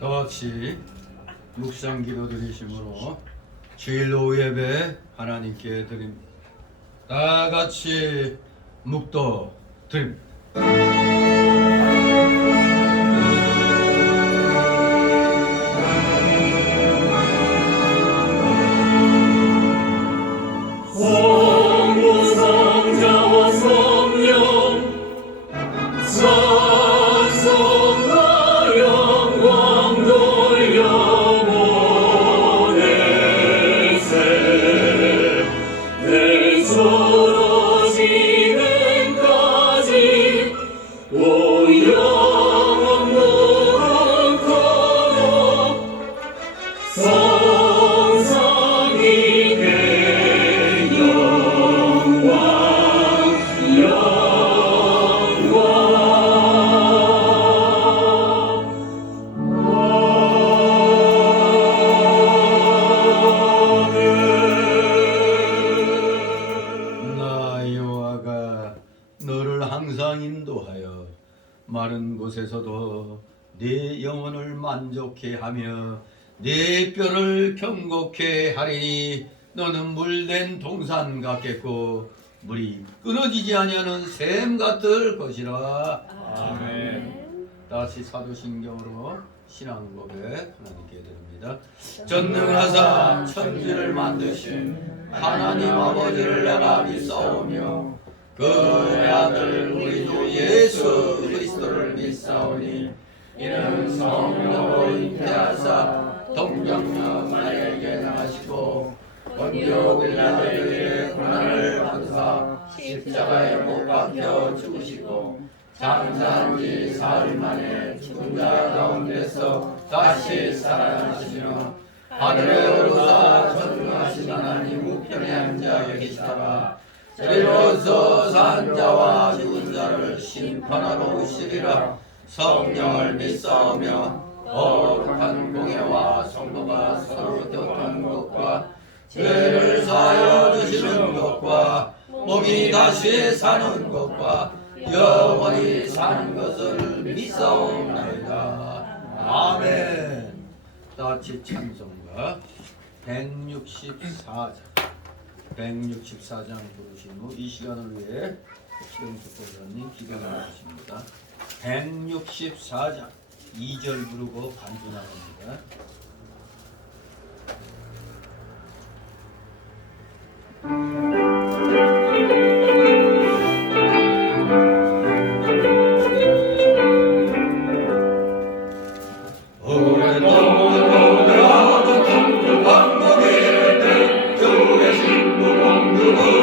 다같이 묵상 기도 드리심으로 주일 오후 예배 하나님께 드립니다. 다같이 묵도 드립니다. 마른 곳에서도 네 영혼을 만족해 하며 네 뼈를 경곡해 하리니 너는 물된 동산 같겠고 물이 끊어지지 아니하는 샘 같을 것이라. 아멘. 다시 사도신경으로 신앙 고백 하나님께 드립니다. 전능하사 천지를 만드신 하나님 아버지를 내가 믿사오며 그 아들 우리 주 예수 그리스도를 믿사오니 이는 성령으로 잉태하사 동정녀 마리아에게 나시고 본디오 빌라도에게 고난을 받으사 십자가에 못 박혀 죽으시고 장사한 지 사흘 만에 죽은 자 가운데서 다시 살아나시며 하늘에 오르사 전능하신 하나님 우편에 앉아 계시다가 저리로서 산 자와 죽은 자를 심판하러 오시리라. 성령을 믿사오며 거룩한 공예와 성도가 서로 교통하는 것과 죄를 사하여 주시는 것과 몸이 다시 사는 것과 영원히 사는 것을 믿사옵나이다. 아멘. 다같이 찬송가 164장 164장 부르신 후 이 시간을 위해 최영숙 목사님 기도를 하십니다. 164장 2절 부르고 반주 나갑니다. 오랫동안 오래하던 그 방법일 때 주의 신부 공주는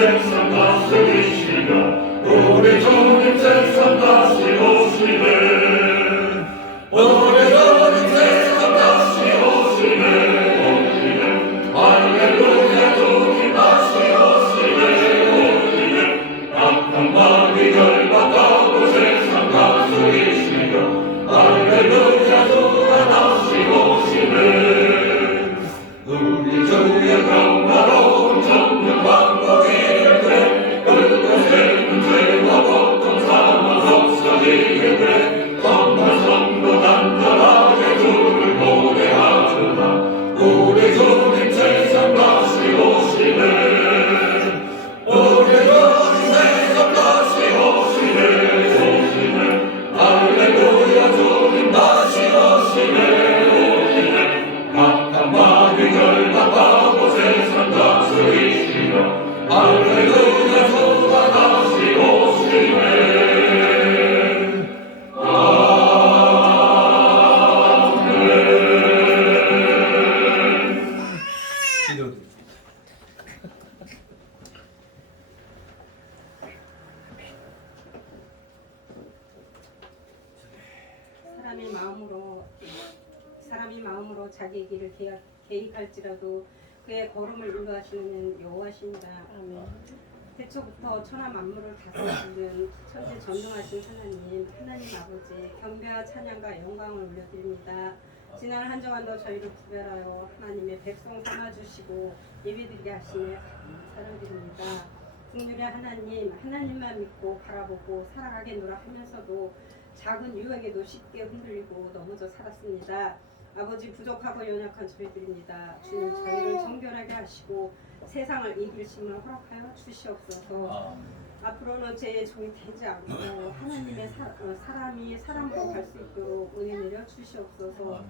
세상 다스리시며 우리 주님 세상 다시 오시네 우리 주님 세상 다시 오시네 할렐루야 주님 다시 오시네 악한 마귀 결박하고 세상 다스리시며 할렐루야 주가 다시 오시네 우리 주의 평화로운 천년 왕국이길 그래 그곳에 문제와 고통 사망 없어지길 그래 정말 성도 단단하게 주를 노래하주라 우리 주님 세상 다시 오시네 우리 주님 세상 다시 오시네 할렐루야 주님 다시 오시네 악한 마귀 결박하고 세상 다스리시며 할렐루야 주가 다시 오시네 기도드립니다. 사람이 마음으로 자기의 길을 계획할지라도 그의 걸음을 인도하시는 여호와십니다. 태초부터 천하 만물을 다스리는 천지 전능하신 하나님 아버지 경배와 찬양과 영광을 올려드립니다. 지난 한 주간도 저희를 구별하여 하나님의 백성 삼아주시고 예배드리게 하시니 사랑드립니다. 긍휼의 하나님만 믿고 바라보고 살아가겠노라 하면서도 작은 유혹에도 쉽게 흔들리고 넘어져 살았습니다. 아버지 부족하고 연약한 저희들입니다. 주님 저희를 정결하게 하시고 세상을 이길 힘을 허락하여 주시옵소서. 앞으로는 제 종이 되지 않고 하나님의 사람이 사람으로 갈 수 있도록 은혜 내려 주시옵소서.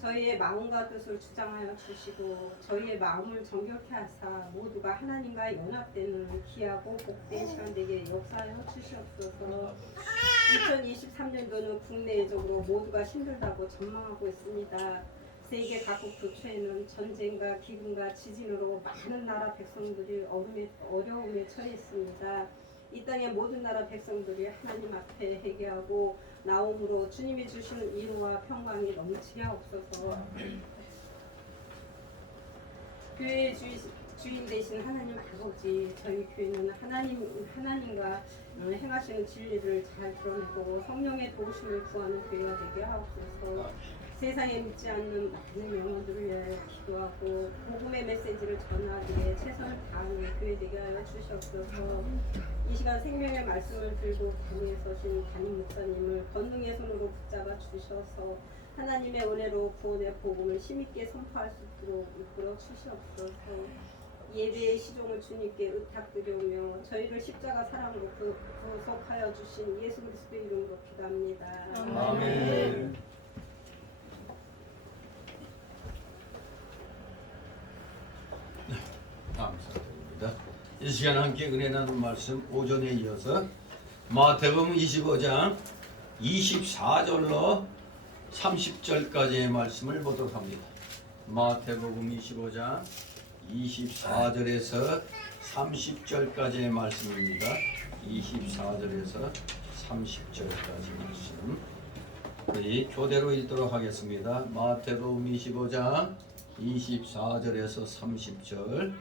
저희의 마음과 뜻을 주장하여 주시고 저희의 마음을 정결케 하사 모두가 하나님과 연합되는 귀하고 복된 시간 되게 역사하여 주시옵소서. 2023년도는 국내적으로 모두가 힘들다고 전망하고 있습니다. 세계 각국 교처에는 전쟁과 기근과 지진으로 많은 나라 백성들이 어려움에 처했습니다. 이 땅의 모든 나라 백성들이 하나님 앞에 회개하고 나옴으로 주님이 주시는 위로와 평강이 넘치게 하옵소서. 교회의 주인 되신 하나님 아버지, 저희 교회는 하나님과 행하시는 진리를 잘 드러내고 성령의 도우심을 구하는 교회가 되게 하옵소서. 세상에 믿지 않는 많은 영혼들을 위하여 기도하고 복음의 메시지를 전하기에 최선을 다하는 교회 되게 하여 주시옵소서. 이 시간 생명의 말씀을 들고 단위에 서신 담임 목사님을 권능의 손으로 붙잡아 주셔서 하나님의 은혜로 구원의 복음을 힘있게 선포할 수 있도록 이끌어 주시옵소서. 예배의 시종을 주님께 의탁드리오며 저희를 십자가 사랑으로 구속하여 주신 예수 그리스도의 이름으로 기도합니다. 아멘. 감사드립니다. 이 시간 함께 은혜 나눈 말씀 오전에 이어서 마태복음 25장 24절로 30절까지의 말씀을 보도록 합니다. 마태복음 25장 24절에서 30절까지의 말씀입니다. 24절에서 30절까지 말씀 우리 교대로 읽도록 하겠습니다. 마태복음 25장 24절에서 30절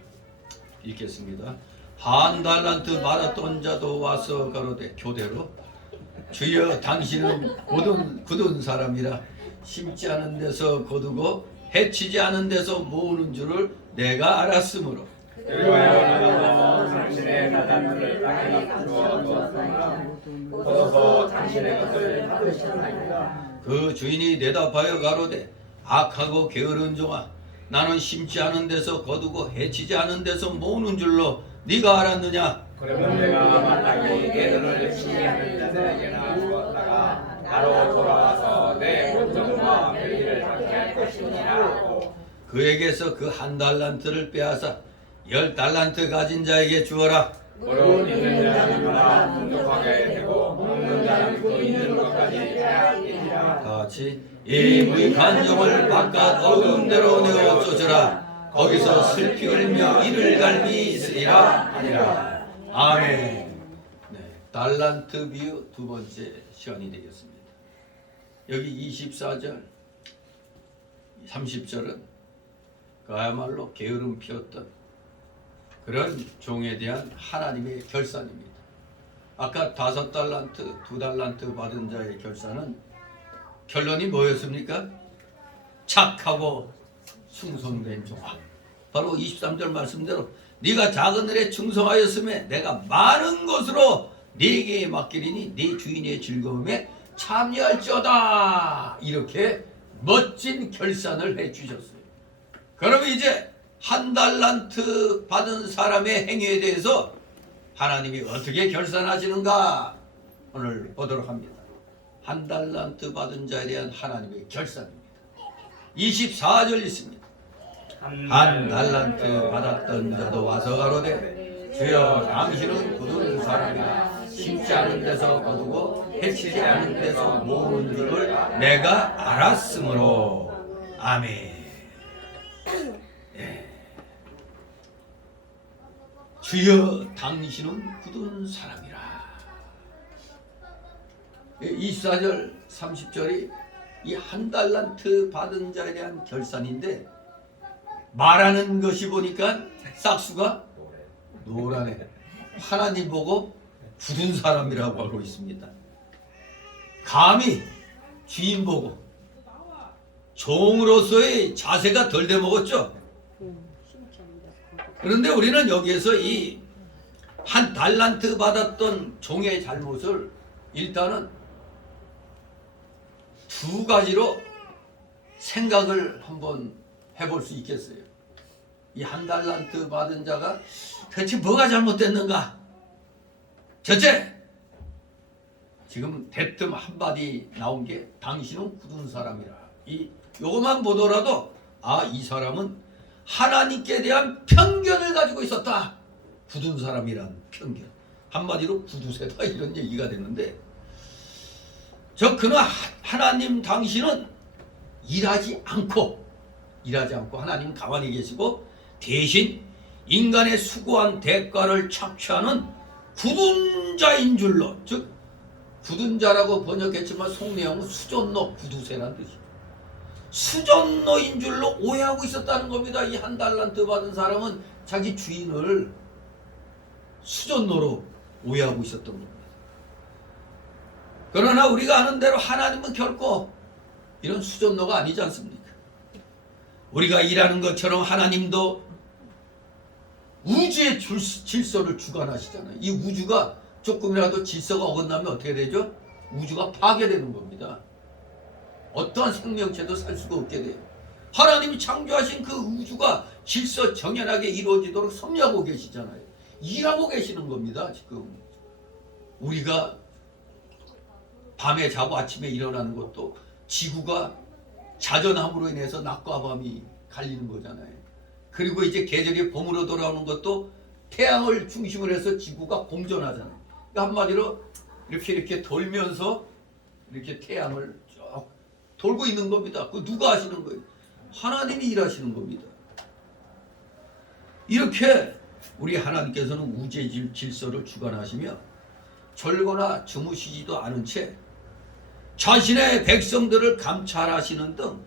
읽겠습니다. 한 달란트 받았던 자도 와서 가로되 교대로 주여 당신은 굳은 사람이라 심지 않은 데서 거두고 해치지 않은 데서 모으는 줄을 내가 알았으므로 그리하여 당신의 달란트를 땅에 주었으나 거둬서 당신의 것을 받으셨나이다. 그 주인이 대답하여 가로되 악하고 게으른 종아 나는 심지 않은 데서 거두고 해치지 않은 데서 모으는 줄로 네가 알았느냐? 그러면 내가 마땅히 내들을 시기하는 자들에게나 주었다가 나로 돌아와서 내 공정과 별일을 받게 할 것이니라. 그에게서 그 한 달란트를 빼앗아 10달란트 가진 자에게 주어라. 무릇 있는 자들마다 풍족하게 되고 없는 자는 그 있는 것까지 빼앗기리라. 같이 이 무익한 종을 바깥 어두운 데로 내어 쫓으라. 거기서 슬피 울며 이를 갈미 있으리라 하니라. 아멘. 네, 달란트 비유 두 번째 시간이 되겠습니다. 여기 24절 30절은 그야말로 게으름 피웠던 그런 종에 대한 하나님의 결산입니다. 아까 5달란트, 2달란트 받은 자의 결산은 결론이 뭐였습니까? 착하고 충성된 종아. 바로 23절 말씀대로 네가 작은 일에 충성하였음에 내가 많은 것으로 네게 맡기리니 네 주인의 즐거움에 참여할지어다. 이렇게 멋진 결산을 해주셨어요. 그럼 이제 1달란트 받은 사람의 행위에 대해서 하나님이 어떻게 결산하시는가 오늘 보도록 합니다. 1달란트 받은 자에 대한 하나님의 결산입니다. 24절 있습니다. 1달란트 받았던 자도 와서 가로되 주여 당신은 굳은 사람이라 심지 않은 데서 거두고 해치지 않은 데서 모으는 줄을 내가 알았으므로. 아멘. 네. 주여 당신은 굳은 사람이라. 24절 30절이 이 1달란트 받은 자에 대한 결산인데 말하는 것이 보니까 싹수가 노라네. 하나님 보고 굳은 사람이라고 하고 있습니다. 감히 주인 보고 종으로서의 자세가 덜 돼 먹었죠. 그런데 우리는 여기에서 이 1달란트 받았던 종의 잘못을 일단은 두 가지로 생각을 한번 해볼 수 있겠어요. 이 1달란트 받은 자가 대체 뭐가 잘못됐는가? 첫째, 지금 대뜸 한마디 나온 게 당신은 굳은 사람이라. 요것만 보더라도 이 사람은 하나님께 대한 편견을 가지고 있었다. 굳은 사람이란 편견. 한마디로 구두쇠다 이런 얘기가 됐는데 그러나 하나님 당신은 일하지 않고 하나님 가만히 계시고 대신 인간의 수고한 대가를 착취하는 굳은 자인 줄로, 즉 굳은 자라고 번역했지만 속내용은 수전노, 구두쇠란 뜻이에요. 수전노인 줄로 오해하고 있었다는 겁니다. 이 1달란트 받은 사람은 자기 주인을 수전노로 오해하고 있었던 겁니다. 그러나 우리가 아는 대로 하나님은 결코 이런 수전노가 아니지 않습니까? 우리가 일하는 것처럼 하나님도 우주의 질서를 주관하시잖아요. 이 우주가 조금이라도 질서가 어긋나면 어떻게 되죠? 우주가 파괴되는 겁니다. 어떠한 생명체도 살 수가 없게 돼요. 하나님이 창조하신 그 우주가 질서 정연하게 이루어지도록 섭리하고 계시잖아요. 일하고 계시는 겁니다. 지금 우리가 밤에 자고 아침에 일어나는 것도 지구가 자전함으로 인해서 낮과 밤이 갈리는 거잖아요. 그리고 이제 계절이 봄으로 돌아오는 것도 태양을 중심으로 해서 지구가 공전하잖아요. 그러니까 한마디로 이렇게 돌면서 이렇게 태양을 쭉 돌고 있는 겁니다. 그 누가 하시는 거예요? 하나님이 일하시는 겁니다. 이렇게 우리 하나님께서는 우주의 질서를 주관하시며 졸거나 주무시지도 않은 채 자신의 백성들을 감찰하시는 등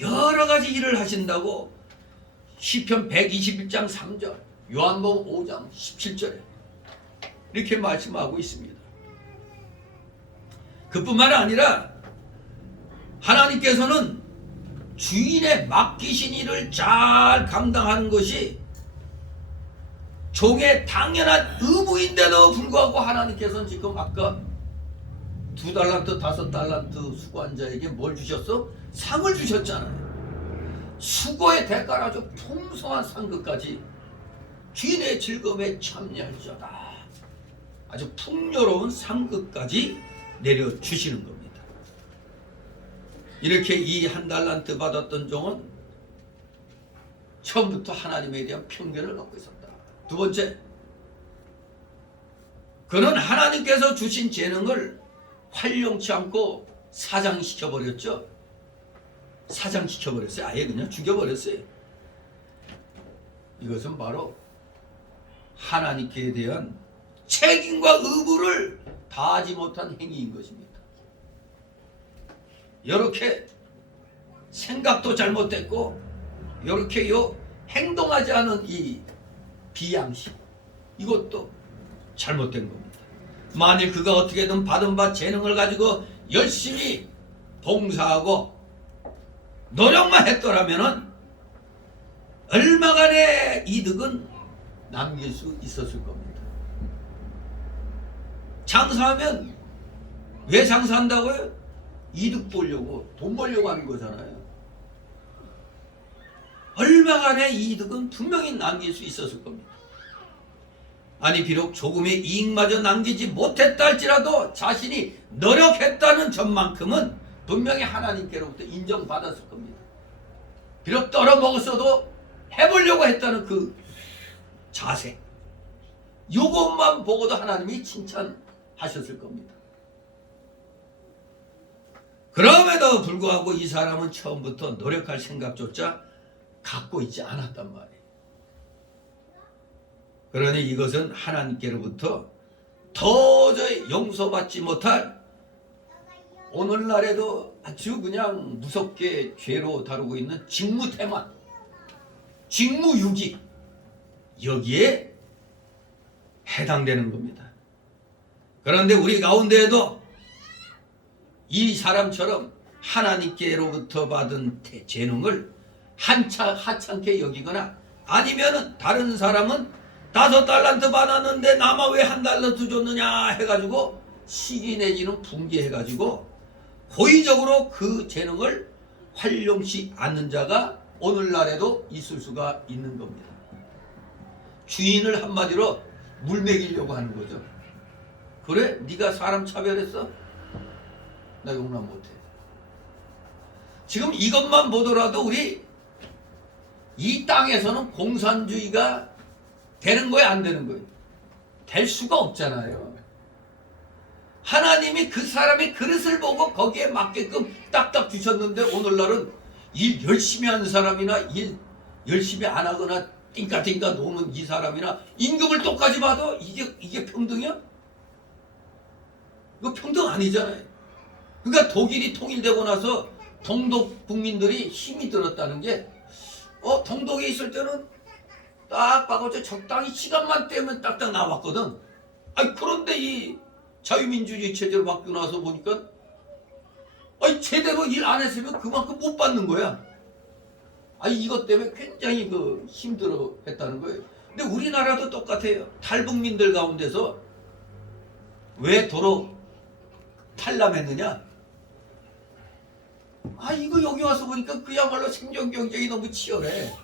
여러 가지 일을 하신다고 시편 121장 3절, 요한복음 5장 17절에 이렇게 말씀하고 있습니다. 그뿐만 아니라 하나님께서는 주인의 맡기신 일을 잘 감당하는 것이 종의 당연한 의무인데도 불구하고 하나님께서는 지금 아까 2달란트, 5달란트 수고한 자에게 뭘 주셨어? 상을 주셨잖아요. 수고의 대가로 아주 풍성한 상급까지 주인의 즐거움에 참여할지어다. 아주 풍요로운 상급까지 내려주시는 겁니다. 이렇게 이 1달란트 받았던 종은 처음부터 하나님에 대한 편견을 갖고 있었다. 두 번째, 그는 하나님께서 주신 재능을 활용치 않고 사장시켜버렸죠. 사장시켜버렸어요. 아예 그냥 죽여버렸어요. 이것은 바로 하나님께 대한 책임과 의무를 다하지 못한 행위인 것입니다. 이렇게 생각도 잘못됐고 이렇게 행동하지 않은 이 비양심, 이것도 잘못된 겁니다. 만일 그가 어떻게든 받은 바 재능을 가지고 열심히 봉사하고 노력만 했더라면 얼마간의 이득은 남길 수 있었을 겁니다. 장사하면 왜 장사한다고요? 이득 보려고, 돈 벌려고 하는 거잖아요. 얼마간의 이득은 분명히 남길 수 있었을 겁니다. 아니 비록 조금의 이익마저 남기지 못했다 할지라도 자신이 노력했다는 점만큼은 분명히 하나님께로부터 인정받았을 겁니다. 비록 떨어먹었어도 해보려고 했다는 그 자세, 이것만 보고도 하나님이 칭찬하셨을 겁니다. 그럼에도 불구하고 이 사람은 처음부터 노력할 생각조차 갖고 있지 않았단 말이에요. 그러니 이것은 하나님께로부터 도저히 용서받지 못할, 오늘날에도 아주 그냥 무섭게 죄로 다루고 있는 직무태만, 직무유기, 여기에 해당되는 겁니다. 그런데 우리 가운데에도 이 사람처럼 하나님께로부터 받은 재능을 하찮게 여기거나, 아니면은 다른 사람은 5달란트 받았는데 나만 왜 1달란트 줬느냐 해가지고 시기 내지는 분개해가지고 고의적으로 그 재능을 활용치 않는 자가 오늘날에도 있을 수가 있는 겁니다. 주인을 한마디로 물먹이려고 하는 거죠. 그래? 네가 사람 차별했어? 나 용납 못해. 지금 이것만 보더라도 우리 이 땅에서는 공산주의가 되는 거예요, 안 되는 거예요? 될 수가 없잖아요. 하나님이 그 사람의 그릇을 보고 거기에 맞게끔 딱딱 주셨는데, 오늘날은 일 열심히 하는 사람이나 일 열심히 안 하거나 띵까띵까 노는 이 사람이나 임금을 똑같이 받아? 이게 평등이야? 이거 평등 아니잖아요. 그러니까 독일이 통일되고 나서 동독 국민들이 힘이 들었다는 게, 동독에 있을 때는 딱 봐가지고 적당히 시간만 떼면 딱딱 나왔거든. 아니 그런데 이 자유민주주의 체제로 바뀌고 나서 보니까 제대로 일 안 했으면 그만큼 못 받는 거야. 이것 때문에 굉장히 힘들어 했다는 거예요. 근데 우리나라도 똑같아요. 탈북민들 가운데서 왜 도로 탈남했느냐? 이거 여기 와서 보니까 그야말로 생존 경쟁이 너무 치열해.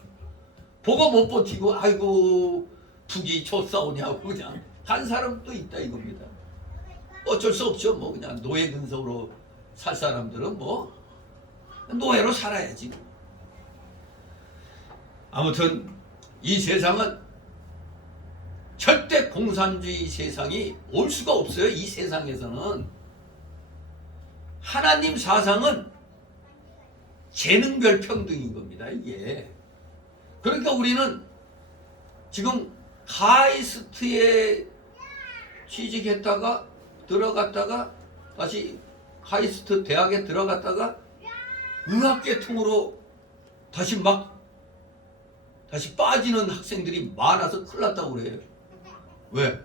보고 못 버티고 아이고 북이 쫓아오냐고 그냥 간 사람도 있다 이겁니다. 어쩔 수 없죠. 그냥 노예 근성으로 살 사람들은 노예로 살아야지. 아무튼 이 세상은 절대 공산주의 세상이 올 수가 없어요. 이 세상에서는 하나님 사상은 재능별 평등인 겁니다. 이게. 그러니까 우리는 지금 카이스트에 취직했다가 들어갔다가 다시 카이스트 대학에 들어갔다가 의학계통으로 다시 빠지는 학생들이 많아서 큰일 났다고 그래요. 왜?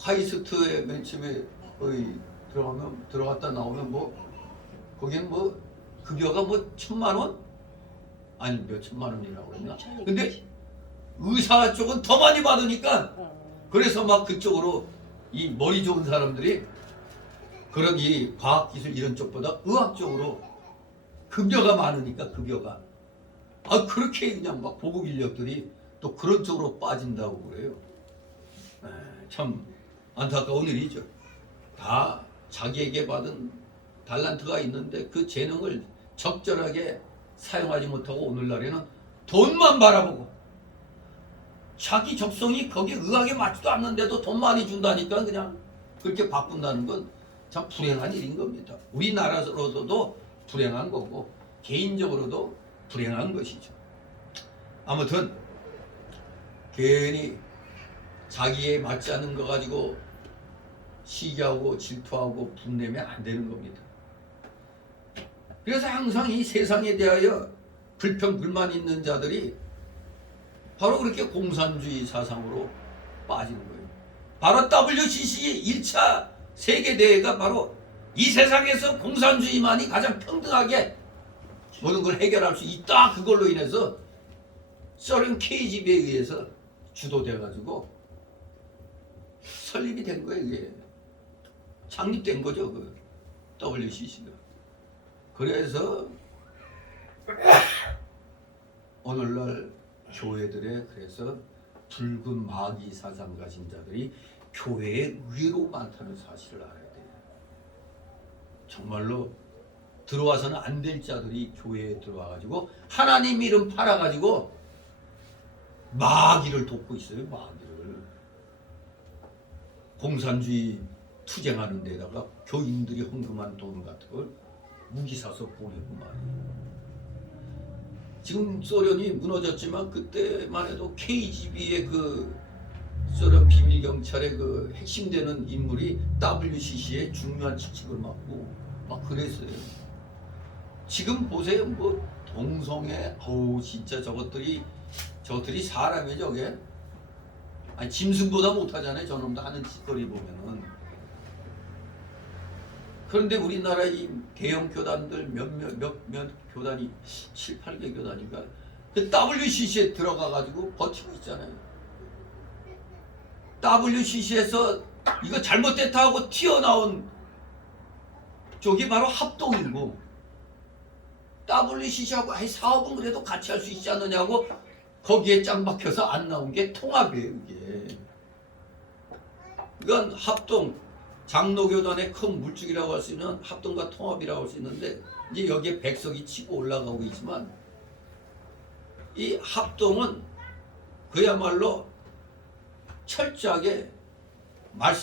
카이스트에 맨 처음에 들어갔다 나오면 거기는 급여가 1,000만 원? 아니 몇 천만 원이라고 그랬나? 근데 의사 쪽은 더 많이 받으니까, 그래서 그쪽으로 이 머리 좋은 사람들이 그런 이 과학기술 이런 쪽보다 의학 쪽으로 급여가 많으니까 급여가 그렇게 그냥 보급 인력들이 또 그런 쪽으로 빠진다고 그래요. 참 안타까운 일이죠. 다 자기에게 받은 달란트가 있는데 그 재능을 적절하게 사용하지 못하고 오늘날에는 돈만 바라보고, 자기 적성이 거기에 의학에 맞지도 않는데도 돈 많이 준다니까 그냥 그렇게 바꾼다는 건 참 불행한 일인 겁니다. 우리나라로서도 불행한 거고 개인적으로도 불행한 것이죠. 아무튼 괜히 자기에 맞지 않는 거 가지고 시기하고 질투하고 분내면 안 되는 겁니다. 그래서 항상 이 세상에 대하여 불평 불만 있는 자들이 바로 그렇게 공산주의 사상으로 빠지는 거예요. 바로 WCC 1차 세계대회가 바로 이 세상에서 공산주의만이 가장 평등하게 모든 걸 해결할 수 있다. 그걸로 인해서 소련 KGB에 의해서 주도돼가지고 설립이 된 거예요. 이게 창립된 거죠. 그 WCC가. 그래서 오늘날 교회들의 그래서 붉은 마귀 사상 가진 자들이 교회에 의외로 많다는 사실을 알아야 돼요. 정말로 들어와서는 안 될 자들이 교회에 들어와가지고 하나님 이름 팔아가지고 마귀를 돕고 있어요. 마귀를. 공산주의 투쟁하는 데다가 교인들이 헌금한 돈 같은 걸 무기 사서 보내고 말이에요. 지금 소련이 무너졌지만 그때만 해도 KGB의 그 소련 비밀 경찰의 그 핵심되는 인물이 WCC의 중요한 직책을 맡고 막 그랬어요. 지금 보세요, 뭐 동성애, 어우 진짜 저것들이 사람이 저게 아니 짐승보다 못하잖아요. 저놈도 하는 짓거리 보면은. 그런데 우리나라 이 대형 교단들 몇 교단이 7, 8개 교단인가 그 WCC에 들어가가지고 버티고 있잖아요. WCC에서 이거 잘못됐다 하고 튀어나온 쪽이 바로 합동이고 WCC하고 아이 사업은 그래도 같이 할 수 있지 않느냐고 거기에 짱 박혀서 안 나온 게 통합이에요. 이게 이건 합동 장로교단의 큰 물줄기라고 할 수 있는 합동과 통합이라고 할 수 있는데 이제 여기에 백석이 치고 올라가고 있지만 이 합동은 그야말로 철저하게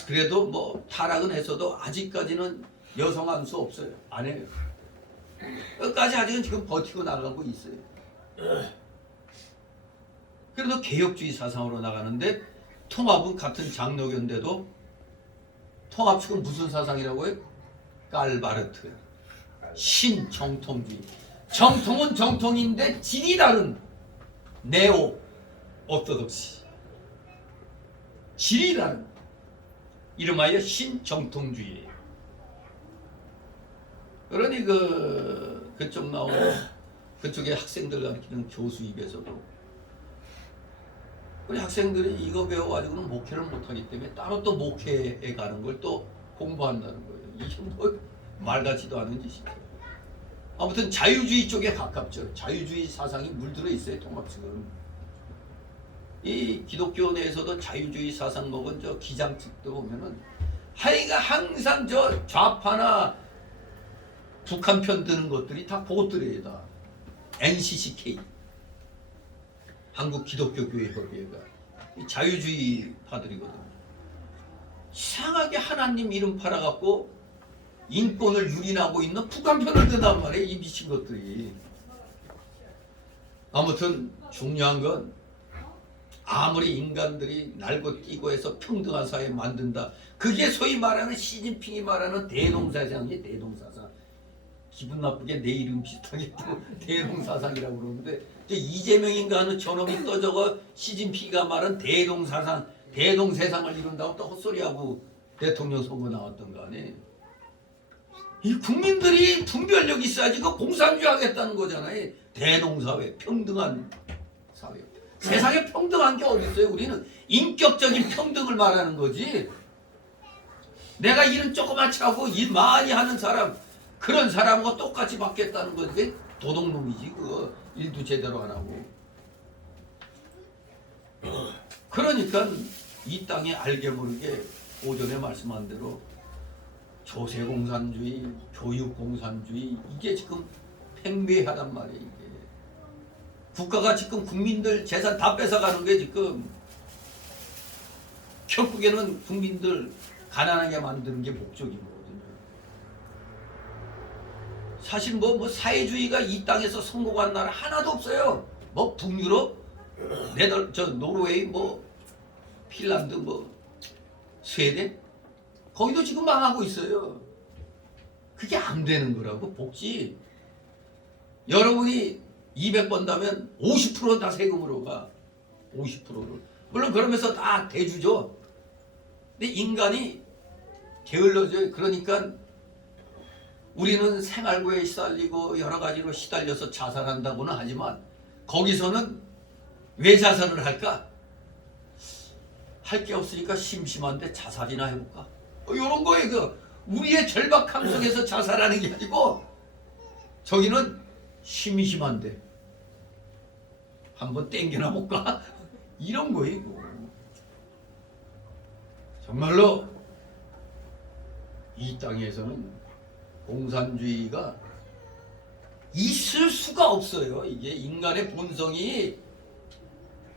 그래도 뭐 타락은 했어도 아직까지는 여성 함수 없어요. 안 해요. 끝까지 아직은 지금 버티고 나가고 있어요. 그래도 개혁주의 사상으로 나가는데 통합은 같은 장로교인데도 통합 측은 무슨 사상이라고 해요? 깔바르트 신정통주의. 정통은 정통인데 질이 다른 네오 오토독시 질이 다른 이름하여 신정통주의예요. 그러니 그쪽 나오는 그쪽에 학생들 가르치는 교수 입에서도 우리 학생들이 이거 배워가지고는 목회를 못하기 때문에 따로 또 목회에 가는 걸 또 공부한다는 거예요. 이게 뭐 말 같지도 않은 짓이죠. 아무튼 자유주의 쪽에 가깝죠. 자유주의 사상이 물들어 있어요. 통합 측은. 이 기독교 내에서도 자유주의 사상 먹은 저 기장 측도 보면은 하이가 항상 저 좌파나 북한 편 드는 것들이 다 그것들이에요. 다 NCCK 한국 기독교 교회 협의회가 자유주의 파들이거든요. 이상하게 하나님 이름 팔아갖고 인권을 유린하고 있는 북한 편을 든단 말이에요. 이 미친 것들이. 아무튼 중요한 건 아무리 인간들이 날고 뛰고 해서 평등한 사회 만든다. 그게 소위 말하는 시진핑이 말하는 대동사상이지. 대동사상. 기분 나쁘게 내 이름 비슷하게 또 대동사상이라고 그러는데 이재명인가 하는 저놈이 또 저거 시진핑이가 말한 대동사상, 대동세상을 이룬다고 또 헛소리하고 대통령 선거 나왔던 거 아니에요. 이 국민들이 분별력이 있어야지 그 공산주의 하겠다는 거잖아요. 대동사회, 평등한 사회. 세상에 평등한 게 어디 있어요? 우리는 인격적인 평등을 말하는 거지. 내가 일은 조그맣지 하고 일 많이 하는 사람 그런 사람과 똑같이 받겠다는 건데 도둑놈이지. 그거 일도 제대로 안 하고. 그러니까 이 땅에 알게 모르게 오전에 말씀한 대로 조세공산주의, 교육공산주의 이게 지금 팽배하단 말이에요. 이게 국가가 지금 국민들 재산 다 뺏어가는 게 지금 결국에는 국민들 가난하게 만드는 게 목적인 거거든요. 사실 뭐 사회주의가 이 땅에서 성공한 나라 하나도 없어요. 뭐 북유럽 노르웨이 뭐 핀란드 뭐 스웨덴 거기도 지금 망하고 있어요. 그게 안 되는 거라고. 복지 여러분이 200번 다면 50% 다 세금으로 가. 50%를 물론 그러면서 다 대주죠. 근데 인간이 게을러져요. 그러니까 우리는 생활고에 시달리고 여러 가지로 시달려서 자살한다고는 하지만 거기서는 왜 자살을 할까? 할 게 없으니까 심심한데 자살이나 해볼까? 이런 거에 우리의 절박함 속에서 자살하는 게 아니고 저기는 심심한데 한번 땡겨나 볼까? 이런 거예요. 이거. 정말로 이 땅에서는 공산주의가 있을 수가 없어요. 이게 인간의 본성이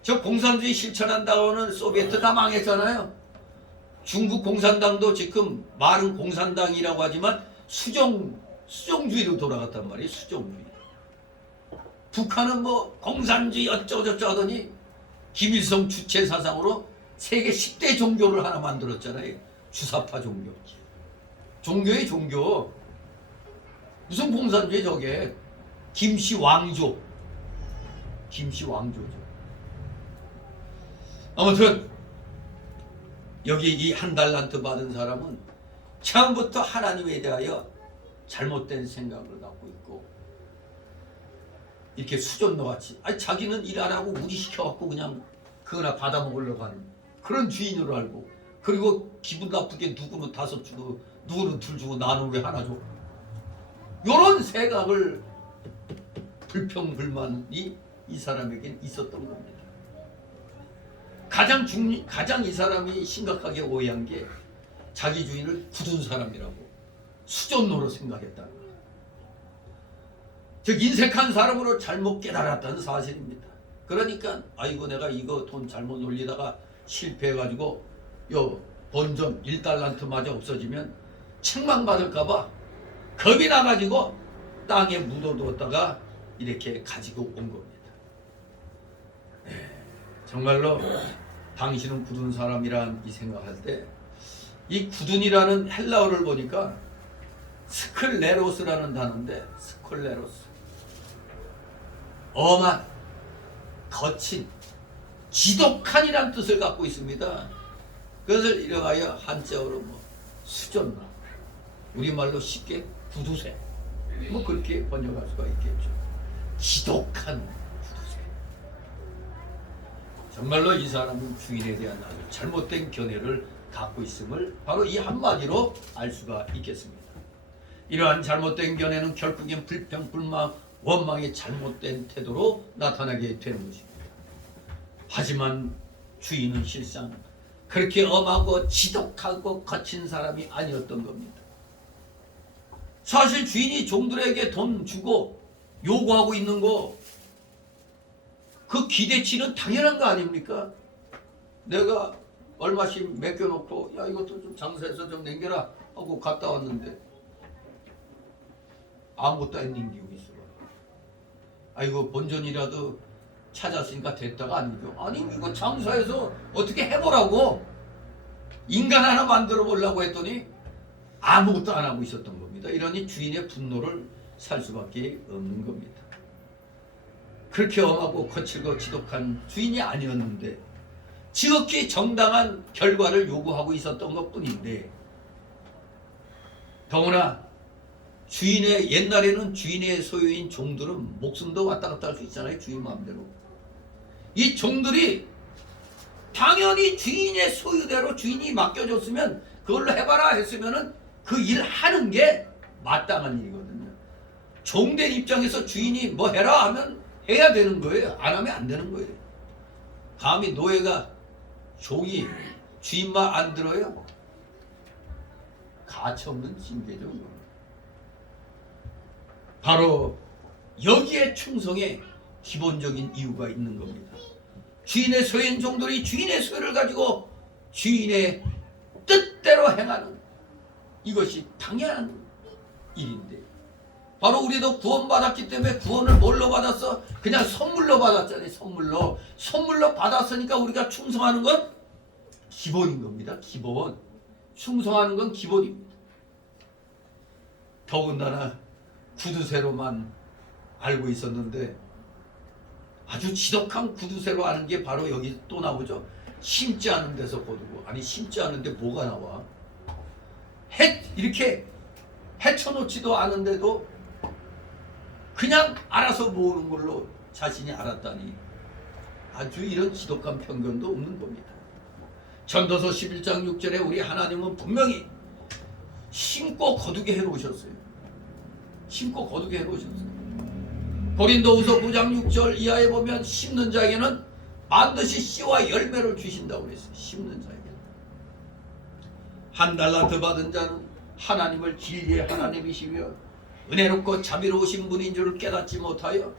저 공산주의 실천한다고는 소비에트 다 망했잖아요. 중국 공산당도 지금 말은 공산당이라고 하지만 수종주의로 돌아갔단 말이에요. 수종주의. 북한은 뭐 공산주의 어쩌고저쩌고 하더니 김일성 주체 사상으로 세계 10대 종교를 하나 만들었잖아요. 주사파 종교. 종교의 종교. 무슨 공산주의 저게. 김씨 왕조죠. 아무튼 여기 이 한 달란트 받은 사람은 처음부터 하나님에 대하여 잘못된 생각을 갖고 있고 이렇게 수전노같이 자기는 일 안 하고 무리시켜갖고 그냥 그거나 받아먹으려고 하는 그런 주인으로 알고 그리고 기분 나쁘게 누구는 5 주고 누구는 2 주고 나는 왜 하나 줘? 요런 생각을 불평불만이 이 사람에겐 있었던 겁니다. 가장 이 사람이 심각하게 오해한 게 자기 주인을 굳은 사람이라고 수전노로 생각했다는 거예요. 즉 인색한 사람으로 잘못 깨달았다는 사실입니다. 그러니까 아이고 내가 이거 돈 잘못 올리다가 실패해가지고 요 본전 1달란트마저 없어지면 책망받을까봐 겁이 나가지고 땅에 묻어두었다가 이렇게 가지고 온 겁니다. 정말로 당신은 굳은 사람이란 이 생각할 때 이 굳은이라는 헬라어를 보니까 스클레로스라는 단어인데 스콜레로스 엄한, 거친, 지독한이란 뜻을 갖고 있습니다. 그것을 이름하여 한자어로 뭐 수전나 우리말로 쉽게 구두쇠 뭐 그렇게 번역할 수가 있겠죠. 지독한 구두쇠. 정말로 이 사람은 주인에 대한 아주 잘못된 견해를 갖고 있음을 바로 이 한마디로 알 수가 있겠습니다. 이러한 잘못된 견해는 결국엔 불평, 불만, 원망의 잘못된 태도로 나타나게 되는 것입니다. 하지만 주인은 실상 그렇게 엄하고 지독하고 거친 사람이 아니었던 겁니다. 사실 주인이 종들에게 돈 주고 요구하고 있는 거 그 기대치는 당연한 거 아닙니까? 내가 얼마씩 맡겨놓고 야 이것도 좀 장사해서 좀 남겨라 하고 갔다 왔는데 아무것도 안 남기고 있어. 아이고 본전이라도 찾았으니까 됐다가 아니죠. 아니 이거 장사해서 어떻게 해보라고 인간 하나 만들어 보려고 했더니 아무것도 안 하고 있었던 겁니다. 이러니 주인의 분노를 살 수밖에 없는 겁니다. 그렇게 엄하고 거칠고 지독한 주인이 아니었는데 지극히 정당한 결과를 요구하고 있었던 것뿐인데 더구나 주인의 옛날에는 주인의 소유인 종들은 목숨도 왔다 갔다 할 수 있잖아요. 주인 마음대로. 이 종들이 당연히 주인의 소유대로 주인이 맡겨줬으면 그걸로 해봐라 했으면은 그 일 하는 게 마땅한 일이거든요. 종된 입장에서 주인이 뭐 해라 하면 해야 되는 거예요. 안 하면 안 되는 거예요. 감히 노예가 종이 주인 말 안 들어요? 가차없는 징계죠. 바로 여기에 충성의 기본적인 이유가 있는 겁니다. 주인의 소유인 종들이 주인의 소유를 가지고 주인의 뜻대로 행하는 이것이 당연한 일인데 바로 우리도 구원받았기 때문에 구원을 뭘로 받았어? 그냥 선물로 받았잖아요. 선물로 받았으니까 우리가 충성하는 건 기본인 겁니다. 기본. 충성하는 건 기본입니다. 더군다나 구두쇠로만 알고 있었는데 아주 지독한 구두쇠로 아는 게 바로 여기 또 나오죠. 심지 않은 데서 거두고. 아니 심지 않은데 뭐가 나와? 이렇게 헤쳐놓지도 않은데도 그냥 알아서 모으는 걸로 자신이 알았다니 아주 이런 지독한 편견도 없는 겁니다. 전도서 11장 6절에 우리 하나님은 분명히 심고 거두게 해놓으셨어요. 심고 거두게 해놓으셨어요. 고린도후서 9장 6절 이하에 보면 심는 자에게는 반드시 씨와 열매를 주신다고 그랬어요. 심는 자에게는. 한 달란트 받은 자는 하나님을 진리의 하나님이시며 은혜롭고 자비로우신 분인 줄을 깨닫지 못하여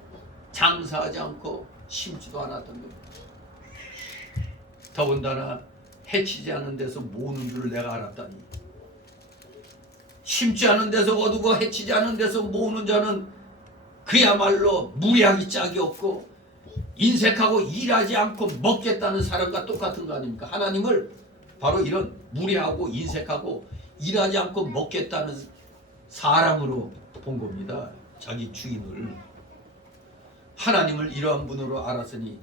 장사하지 않고 심지도 않았던 겁니다. 더군다나 해치지 않은 데서 모으는 줄을 내가 알았다니. 심지 않은 데서 거두고 해치지 않은 데서 모으는 자는 그야말로 무리하기 짝이 없고 인색하고 일하지 않고 먹겠다는 사람과 똑같은 거 아닙니까? 하나님을 바로 이런 무리하고 인색하고 일하지 않고 먹겠다는 사람으로 본 겁니다. 자기 주인을. 하나님을 이러한 분으로 알았으니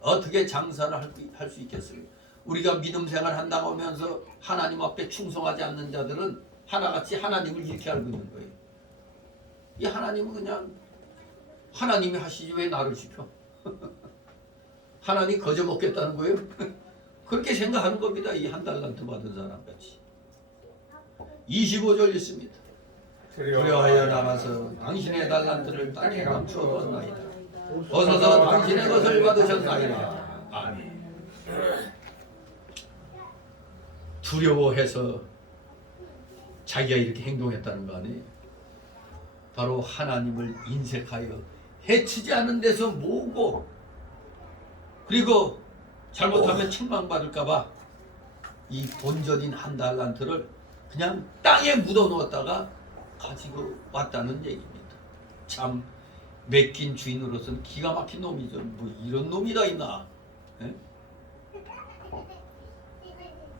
어떻게 장사를 할 수 있겠어요? 우리가 믿음 생활 한다고 하면서 하나님 앞에 충성하지 않는 자들은 하나같이 하나님을 이렇게 알고 있는 거예요. 이 하나님은 그냥 하나님이 하시지 왜 나를 시켜? 하나님 거저 먹겠다는 거예요? 그렇게 생각하는 겁니다. 이 한 달란트 받은 사람같이. 25절 있습니다. 두려워하여 나가서 당신의 달란트를 땅에 감추었나이다. 어서서 당신의 것을 받으셨나이다. 아멘. 두려워해서 자기가 이렇게 행동했다는 거 아니에요? 바로 하나님을 인색하여 해치지 않은 데서 모으고 그리고 잘못하면 책망받을까봐 이 본전인 한 달란트를 그냥 땅에 묻어 놓았다가 가지고 왔다는 얘기입니다. 참 맡긴 주인으로서는 기가 막힌 놈이죠. 뭐 이런 놈이 다 있나? 에?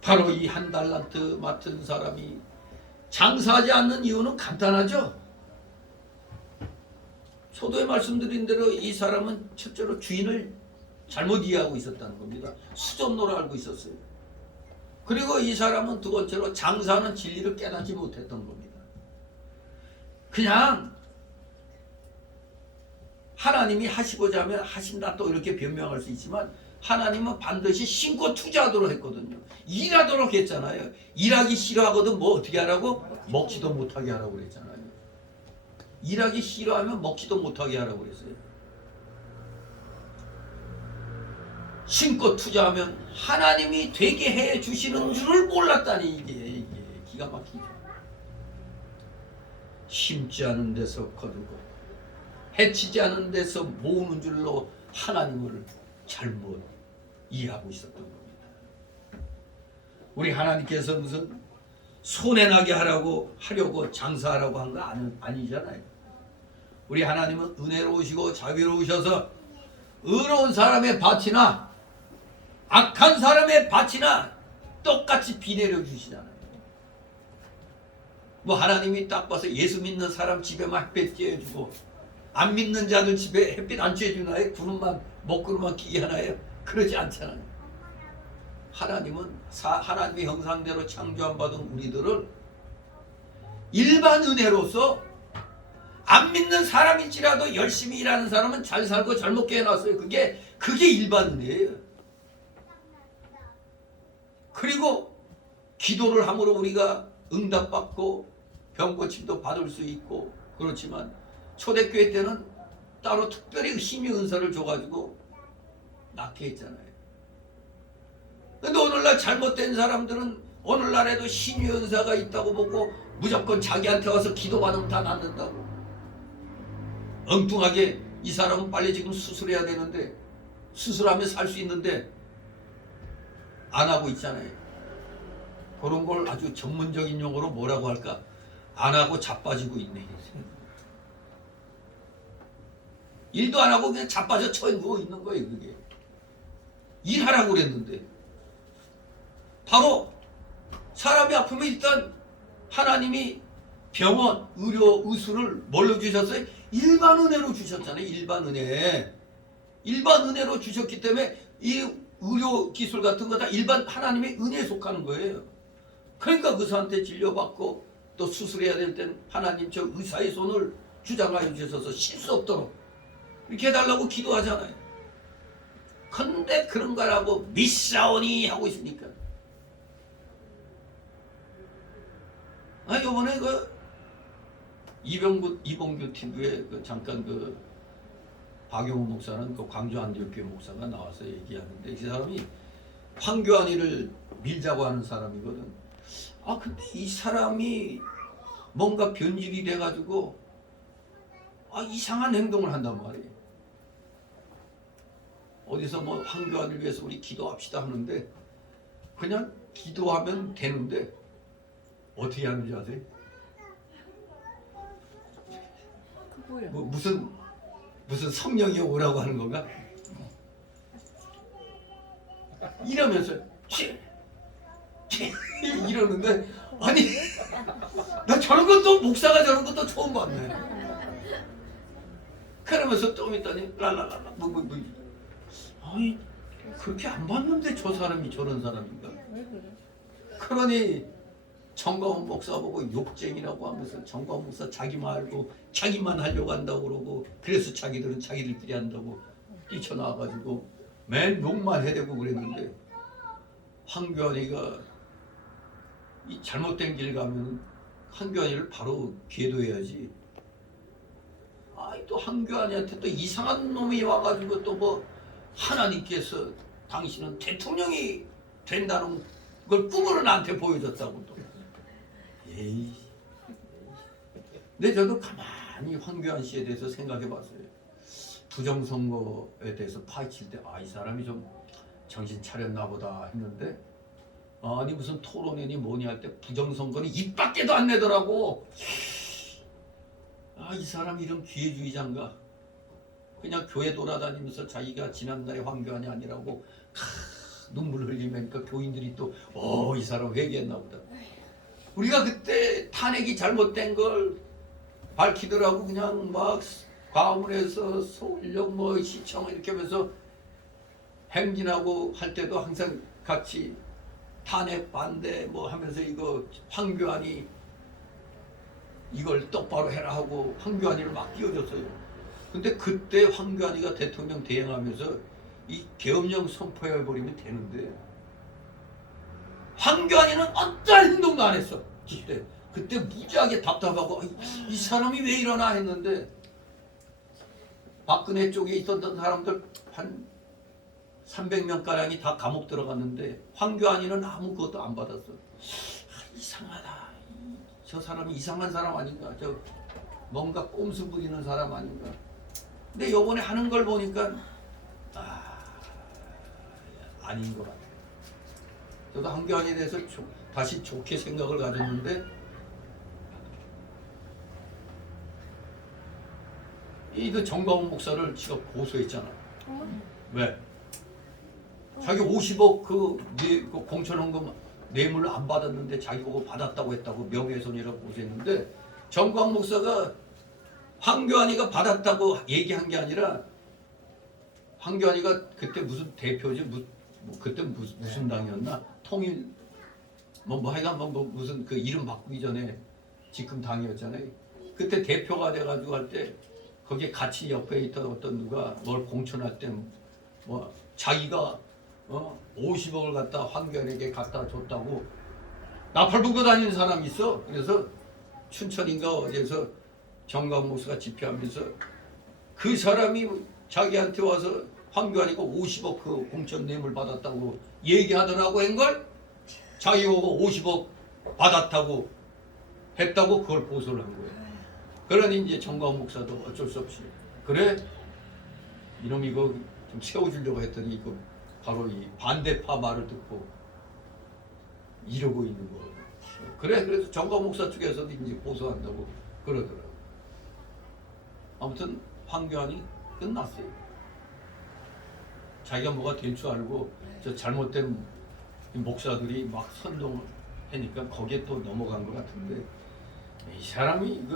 바로 이 한 달란트 맡은 사람이 장사하지 않는 이유는 간단하죠. 초도에 말씀드린 대로 이 사람은 첫째로 주인을 잘못 이해하고 있었다는 겁니다. 수전노로 알고 있었어요. 그리고 이 사람은 두 번째로 장사하는 진리를 깨닫지 못했던 겁니다. 그냥 하나님이 하시고자 하면 하신다 또 이렇게 변명할 수 있지만 하나님은 반드시 신고 투자하도록 했거든요. 일하도록 했잖아요. 일하기 싫어하거든 뭐 어떻게 하라고? 먹지도 못하게 하라고 그랬잖아요. 일하기 싫어하면 먹지도 못하게 하라고 그랬어요. 신고 투자하면 하나님이 되게 해 주시는 줄을 몰랐다니 이게 기가 막히죠. 심지 않은 데서 거두고 해치지 않은 데서 모으는 줄로 하나님을 잘못 이해하고 있었던 겁니다. 우리 하나님께서 무슨 손해나게 하려고 장사하라고 한 거 아니잖아요. 우리 하나님은 은혜로우시고 자비로우셔서 의로운 사람의 밭이나 악한 사람의 밭이나 똑같이 비내려 주시잖아요. 뭐 하나님이 딱 봐서 예수 믿는 사람 집에만 햇빛 쬐어주고 안 믿는 자들 집에 햇빛 안 쬐주나요? 구름만 먹구름만 끼게 하나요? 그러지 않잖아요. 하나님은 하나님의 형상대로 창조한 받은 우리들을 일반 은혜로서 안 믿는 사람일지라도 열심히 일하는 사람은 잘 살고 잘 먹게 해놨어요. 그게 일반 은혜예요. 그리고 기도를 함으로 우리가 응답받고 병고침도 받을 수 있고 그렇지만 초대교회 때는 따로 특별히 신유 은사를 줘가지고 낳게 했잖아요. 근데 오늘날 잘못된 사람들은 오늘날에도 신유 은사가 있다고 보고 무조건 자기한테 와서 기도받으면 다 낫는다고 엉뚱하게 이 사람은 빨리 지금 수술해야 되는데 수술하면 살 수 있는데 안 하고 있잖아요. 그런 걸 아주 전문적인 용어로 뭐라고 할까? 안 하고 자빠지고 있네. 일도 안 하고 그냥 자빠져 처 누워 있는 거예요. 그게 일하라고 그랬는데 바로 사람이 아프면 일단 하나님이 병원, 의료, 의술을 뭘로 주셨어요? 일반 은혜로 주셨잖아요. 일반 은혜. 일반 은혜로 주셨기 때문에 이 의료 기술 같은 거 다 일반 하나님의 은혜에 속하는 거예요. 그러니까 의사한테 진료받고 또 수술해야 될 땐 하나님 저 의사의 손을 주장하여 주셔서 실수 없도록 이렇게 해달라고 기도하잖아요. 근데 그런 거라고 미사오니 하고 있으니까. 요번에 이봉규 TV에 잠깐 박용호 목사는 광주 안디옥교회 목사가 나와서 얘기하는데 이 사람이 황교안이를 밀자고 하는 사람이거든. 근데 이 사람이 뭔가 변질이 돼가지고 이상한 행동을 한단 말이에요. 어디서 뭐 황교안을 위해서 우리 기도합시다 하는데 그냥 기도하면 되는데 어떻게 하는지 아세요? 뭐야? 무슨 성령이 오라고 하는 건가? 이러면서 이러는데 아니 나 저런 것도 목사가 저런 것도 처음 봤네. 그러면서 좀 있더니 랄랄랄라 아니 그렇게 안 봤는데 저 사람이 저런 사람인가? 그러니 정광훈 목사 보고 욕쟁이라고 하면서 정광훈 목사 자기 말고 자기만 하려고 한다고 그러고 그래서 자기들은 자기들끼리 한다고 뛰쳐나와가지고 맨 욕만 해대고 그랬는데 황교안이가 이 잘못된 길 가면 황교안이를 바로 계도해야지. 또 황교안이한테 또 이상한 놈이 와가지고 또 뭐 하나님께서 당신은 대통령이 된다는 걸 꿈으로 나한테 보여줬다고 또. 에이. 근데 저도 가만히 황교안 씨에 대해서 생각해 봤어요. 부정선거에 대해서 파헤칠 때 이 사람이 좀 정신 차렸나 보다 했는데 아니 무슨 토론회니 뭐니 할 때 부정선거는 입 밖에도 안 내더라고. 이 사람 이런 기회주의자인가. 그냥 교회 돌아다니면서 자기가 지난날의 황교안이 아니라고 눈물 흘리니까 교인들이 또 이 사람 회개했나 보다. 우리가 그때 탄핵이 잘못된 걸 밝히더라고. 그냥 막 광화문에서 서울역 뭐 시청 이렇게 하면서 행진하고 할 때도 항상 같이 탄핵 반대 뭐 하면서 이거 황교안이 이걸 똑바로 해라 하고 황교안이를 막 띄워줬어요. 근데 그때 황교안이가 대통령 대행하면서 이 계엄령 선포해버리면 되는데 황교안이는 어떤 행동도 안 했어. 그때 무지하게 답답하고 이 사람이 왜 이러나 했는데 박근혜 쪽에 있었던 사람들 한 300명가량이 다 감옥 들어갔는데 황교안이는 아무것도 안 받았어. 이상하다. 저 사람이 이상한 사람 아닌가. 저 뭔가 꼼수 부리는 사람 아닌가. 근데 요번에 하는 걸 보니까 아닌 것 같아요. 저도 황교안에 대해서 다시 좋게 생각을 가졌는데 이 정광훈 목사를 지가 고소했잖아. 왜? 자기 50억 그 공천헌금 뇌물을 안 받았는데 자기 보고 받았다고 했다고 명예훼손이라고 고소했는데 정광훈 목사가 황교안이가 받았다고 얘기한 게 아니라 황교안이가 그때 무슨 대표지 그때 무슨 당이었나 통일 하여간 무슨 그 이름 바꾸기 전에 지금 당이었잖아요. 그때 대표가 돼가지고 할 때 거기에 같이 옆에 있던 어떤 누가 뭘 공천할 때 뭐 자기가 50억을 갖다 황교안에게 갖다 줬다고 나팔 불고 다니는 사람이 있어. 그래서 춘천인가 어디에서 정광훈 목사가 집회하면서 그 사람이 자기한테 와서 황교안이가 50억 그 공천 뇌물 받았다고 얘기하더라고 한걸 자기가 50억 받았다고 했다고 그걸 고소를 한 거예요. 그러니 이제 정광훈 목사도 어쩔 수 없이 그래 이놈 이거 좀 세워주려고 했더니 이거 바로 이 반대파 말을 듣고 이러고 있는 거예요. 그래서 정광훈 목사 쪽에서도 이제 고소한다고 그러더라고요. 아무튼 황교안이 끝났어요. 자기가 뭐가 될 줄 알고 저 잘못된 목사들이 막 선동을 하니까 거기에 또 넘어간 것 같은데, 이 사람이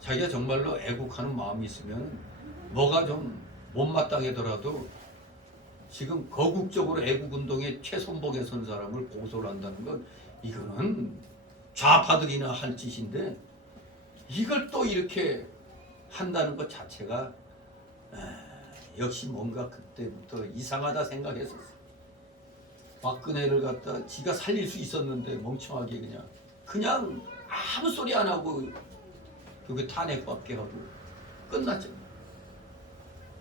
자기가 정말로 애국하는 마음이 있으면 뭐가 좀 못마땅하더라도 지금 거국적으로 애국운동에 최선봉에 선 사람을 고소를 한다는 건 이거는 좌파들이나 할 짓인데, 이걸 또 이렇게 한다는 것 자체가 역시 뭔가 그때부터 이상하다 생각했었어. 박근혜를 갖다 지가 살릴 수 있었는데 멍청하게 그냥 아무 소리 안 하고 그게 탄핵받게 하고 끝났죠.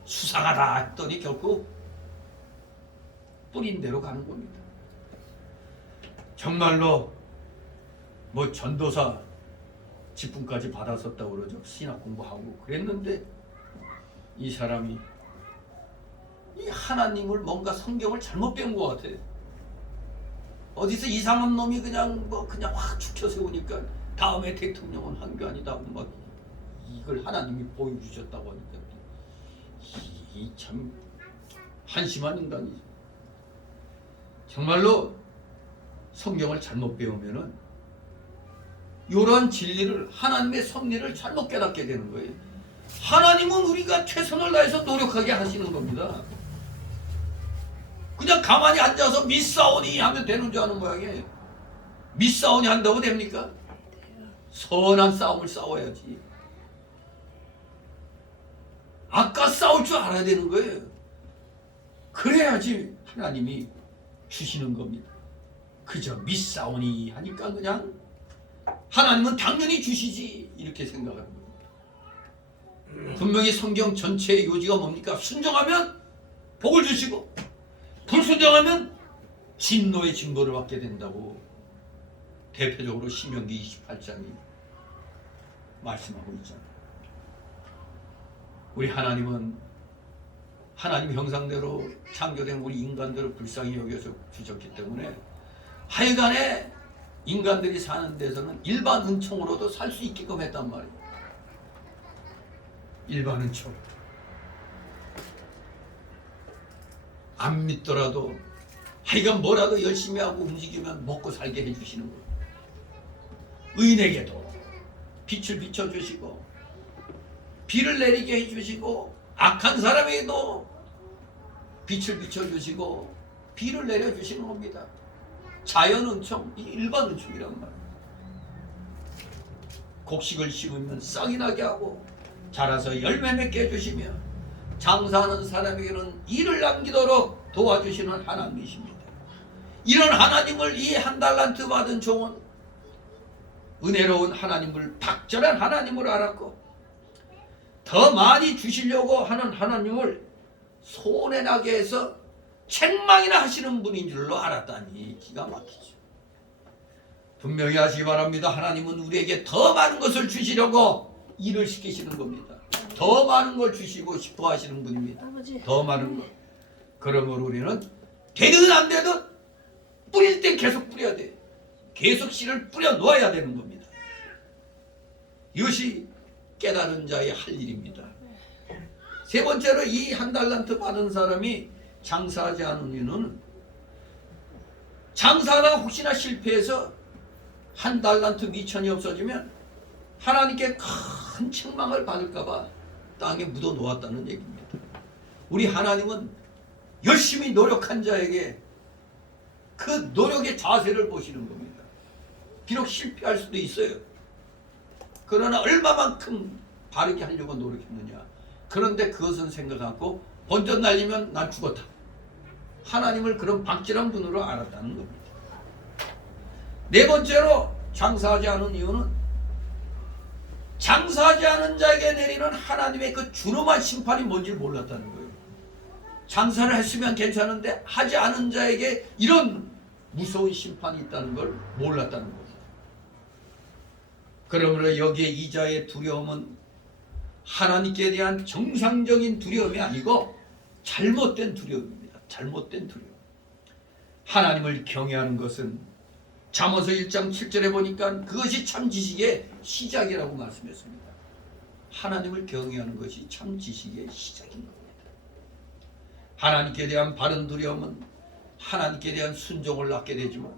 수상하다 했더니 결국 뿌린 대로 가는 겁니다. 정말로 뭐 전도사 직분까지 받았었다고 그러죠. 신학 공부하고 그랬는데 이 사람이 이 하나님을 뭔가 성경을 잘못 배운 것 같아. 어디서 이상한 놈이 그냥 확 축혀 세우니까 다음에 대통령은 한 게 아니다. 막 이걸 하나님이 보여주셨다고 하니까 이 참 한심한 인간이지. 정말로 성경을 잘못 배우면은 이러한 진리를, 하나님의 섭리를 잘못 깨닫게 되는 거예요. 하나님은 우리가 최선을 다해서 노력하게 하시는 겁니다. 그냥 가만히 앉아서 믿사오니 하면 되는 줄 아는 모양이에요. 믿사오니 한다고 됩니까? 선한 싸움을 싸워야지. 아까 싸울 줄 알아야 되는 거예요. 그래야지 하나님이 주시는 겁니다. 그저 믿사오니 하니까 그냥 하나님은 당연히 주시지 이렇게 생각하는 겁니다. 분명히 성경 전체의 요지가 뭡니까? 순종하면 복을 주시고 불순종하면 진노의 징벌을 받게 된다고 대표적으로 신명기 28장이 말씀하고 있잖아요. 우리 하나님은 하나님 형상대로 창조된 우리 인간들을 불쌍히 여겨서 주셨기 때문에 하여간에 인간들이 사는 데서는 일반 은총으로도 살 수 있게끔 했단 말이에요. 일반 은총. 안 믿더라도 하여간 뭐라도 열심히 하고 움직이면 먹고 살게 해주시는 거예요. 의인에게도 빛을 비춰주시고 비를 내리게 해주시고 악한 사람에게도 빛을 비춰주시고 비를 내려주시는 겁니다. 자연 은총, 이 일반 은총이란 말이에요. 곡식을 심으면 싹이 나게 하고 자라서 열매 맺게 해주시며 장사하는 사람에게는 일을 남기도록 도와주시는 하나님이십니다. 이런 하나님을, 이 한 달란트 받은 종은 은혜로운 하나님을, 박절한 하나님을 알았고 더 많이 주시려고 하는 하나님을 손해나게 해서 책망이나 하시는 분인 줄로 알았다니 기가 막히죠. 분명히 하시기 바랍니다. 하나님은 우리에게 더 많은 것을 주시려고 일을 시키시는 겁니다. 더 많은 걸 주시고 싶어 하시는 분입니다. 더 많은 것. 그러므로 우리는 되든 안 되든 뿌릴 땐 계속 뿌려야 돼. 계속 씨를 뿌려 놓아야 되는 겁니다. 이것이 깨달은 자의 할 일입니다. 세 번째로 이 한 달란트 받은 사람이 장사하지 않은 이유는 장사하다가 혹시나 실패해서 한 달란트 미천이 없어지면 하나님께 큰 책망을 받을까봐 땅에 묻어 놓았다는 얘기입니다. 우리 하나님은 열심히 노력한 자에게 그 노력의 자세를 보시는 겁니다. 비록 실패할 수도 있어요. 그러나 얼마만큼 바르게 하려고 노력했느냐. 그런데 그것은 생각하고 번쩍 날리면 난 죽었다. 하나님을 그런 박질한 분으로 알았다는 겁니다. 네 번째로 장사하지 않은 이유는 장사하지 않은 자에게 내리는 하나님의 그 준엄한 심판이 뭔지 몰랐다는 거예요. 장사를 했으면 괜찮은데 하지 않은 자에게 이런 무서운 심판이 있다는 걸 몰랐다는 거예요. 그러므로 여기에 이 자의 두려움은 하나님께 대한 정상적인 두려움이 아니고 잘못된 두려움입니다. 잘못된 두려움. 하나님을 경외하는 것은 잠언서 1장 7절에 보니까 그것이 참 지식의 시작이라고 말씀했습니다. 하나님을 경외하는 것이 참 지식의 시작인 겁니다. 하나님께 대한 바른 두려움은 하나님께 대한 순종을 낳게 되지만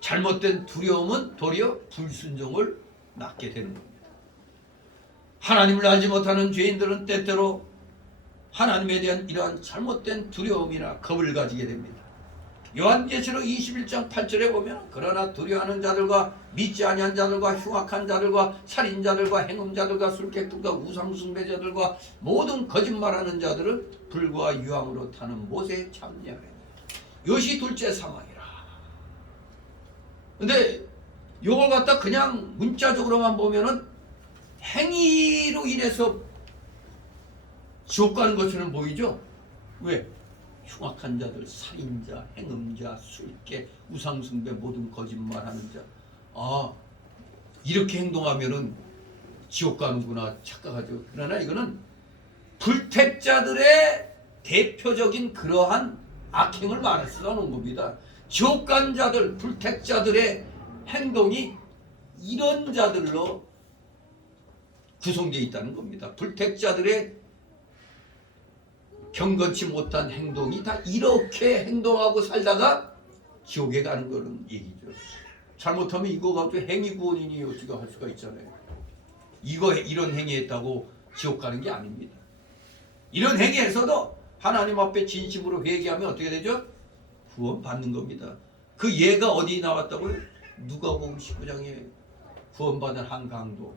잘못된 두려움은 도리어 불순종을 낳게 되는 겁니다. 하나님을 알지 못하는 죄인들은 때때로 하나님에 대한 이러한 잘못된 두려움이나 겁을 가지게 됩니다. 요한계시록 21장 8절에 보면 그러나 두려워하는 자들과 믿지 아니한 자들과 흉악한 자들과 살인자들과 행음자들과 술객들과 우상숭배자들과 모든 거짓말하는 자들은 불과 유황으로 타는 못에 참여하리라. 이것이 둘째 사망이라. 근데 요걸 갖다 그냥 문자적으로만 보면은 행위로 인해서 지옥 가는 것처럼 보이죠? 왜? 흉악한 자들, 살인자, 행음자, 술객, 우상숭배, 모든 거짓말하는 자. 아, 이렇게 행동하면은 지옥 가는구나 착각하죠. 그러나 이거는 불택자들의 대표적인 그러한 악행을 말해서 놓은 겁니다. 지옥 간 자들, 불택자들의 행동이 이런 자들로 구성되어 있다는 겁니다. 불택자들의 경건치 못한 행동이 다 이렇게 행동하고 살다가 지옥에 가는 거는 얘기죠. 잘못하면 이거 가지고 행위구원이니 어떻게 할 수가 있잖아요. 이런 행위했다고 지옥 가는 게 아닙니다. 이런 행위에서도 하나님 앞에 진심으로 회개하면 어떻게 되죠? 구원 받는 겁니다. 그 예가 어디 나왔다고요? 누가복음 19장에 구원받은 한 강도.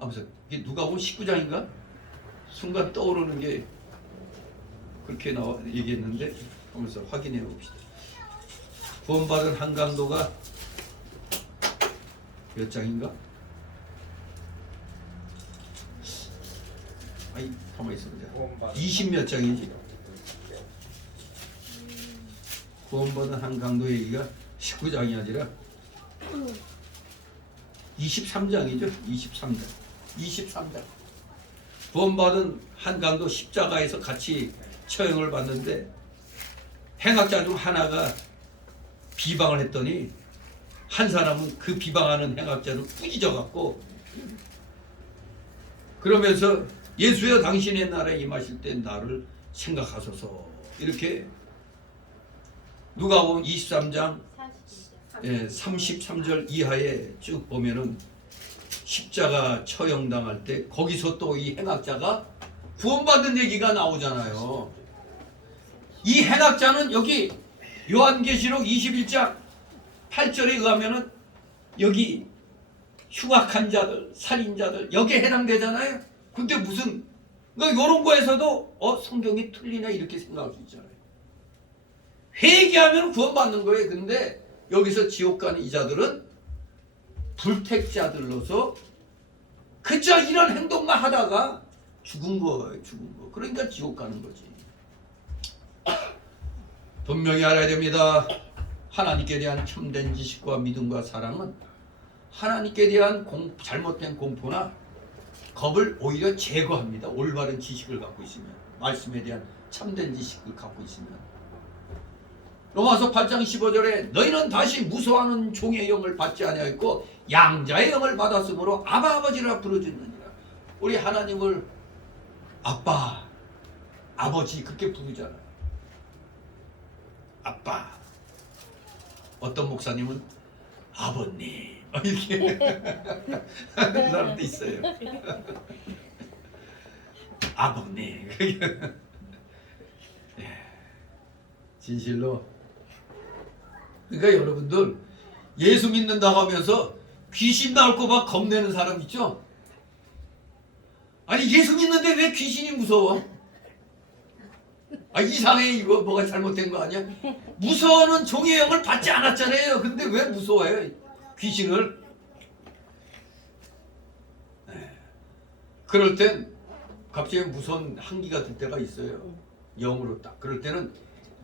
아무튼 이게 누가복음 19장인가? 순간 떠오르는 게 그렇게 얘기했는데 하면서 확인해 봅시다. 구원받은 한 강도가 몇 장인가? 아이 가만히 있어 보자. 20몇 장이지. 구원받은 한 강도 얘기가 19장이 아니라 23장이죠. 23장. 구원받은 한 강도 십자가에서 같이 처형을 받는데 행악자 중 하나가 비방을 했더니 한 사람은 그 비방하는 행악자를 꾸짖어 갖고 그러면서 예수여 당신의 나라에 임하실 때 나를 생각하소서 이렇게 누가복음 23장 33절 이하에 쭉 보면은 십자가 처형당할 때 거기서 또 이 행악자가 구원받은 얘기가 나오잖아요. 이 행악자는 여기 요한계시록 21장 8절에 의하면은 여기 흉악한 자들, 살인자들 여기에 해당되잖아요. 근데 무슨 그러니까 이런 거에서도 성경이 틀리네 이렇게 생각할 수 있잖아요. 회개하면 구원받는 거예요. 근데 여기서 지옥 가는 이 자들은 불택자들로서 그저 이런 행동만 하다가 죽은 거예요. 그러니까 지옥 가는 거지. 분명히 알아야 됩니다. 하나님께 대한 참된 지식과 믿음과 사랑은 하나님께 대한 잘못된 공포나 겁을 오히려 제거합니다. 올바른 지식을 갖고 있으면, 말씀에 대한 참된 지식을 갖고 있으면. 로마서 8장 15절에 너희는 다시 무서워하는 종의 영을 받지 아니하였고 양자의 영을 받았으므로 아바 아버지라 부르짖느니라. 우리 하나님을 아빠, 아버지 그렇게 부르잖아요. 아빠. 어떤 목사님은 아버님 이렇게 하는 사람도 있어요. 아버님. 진실로. 그러니까 여러분들 예수 믿는다고 하면서 귀신 나올 거 막 겁내는 사람 있죠? 아니 예수 믿는데 왜 귀신이 무서워? 이상해. 이거 뭐가 잘못된 거 아니야? 무서워하는 종의 영을 받지 않았잖아요. 근데 왜 무서워해요? 귀신을. 그럴 땐 갑자기 무서운 한기가 들 때가 있어요. 영으로 딱. 그럴 때는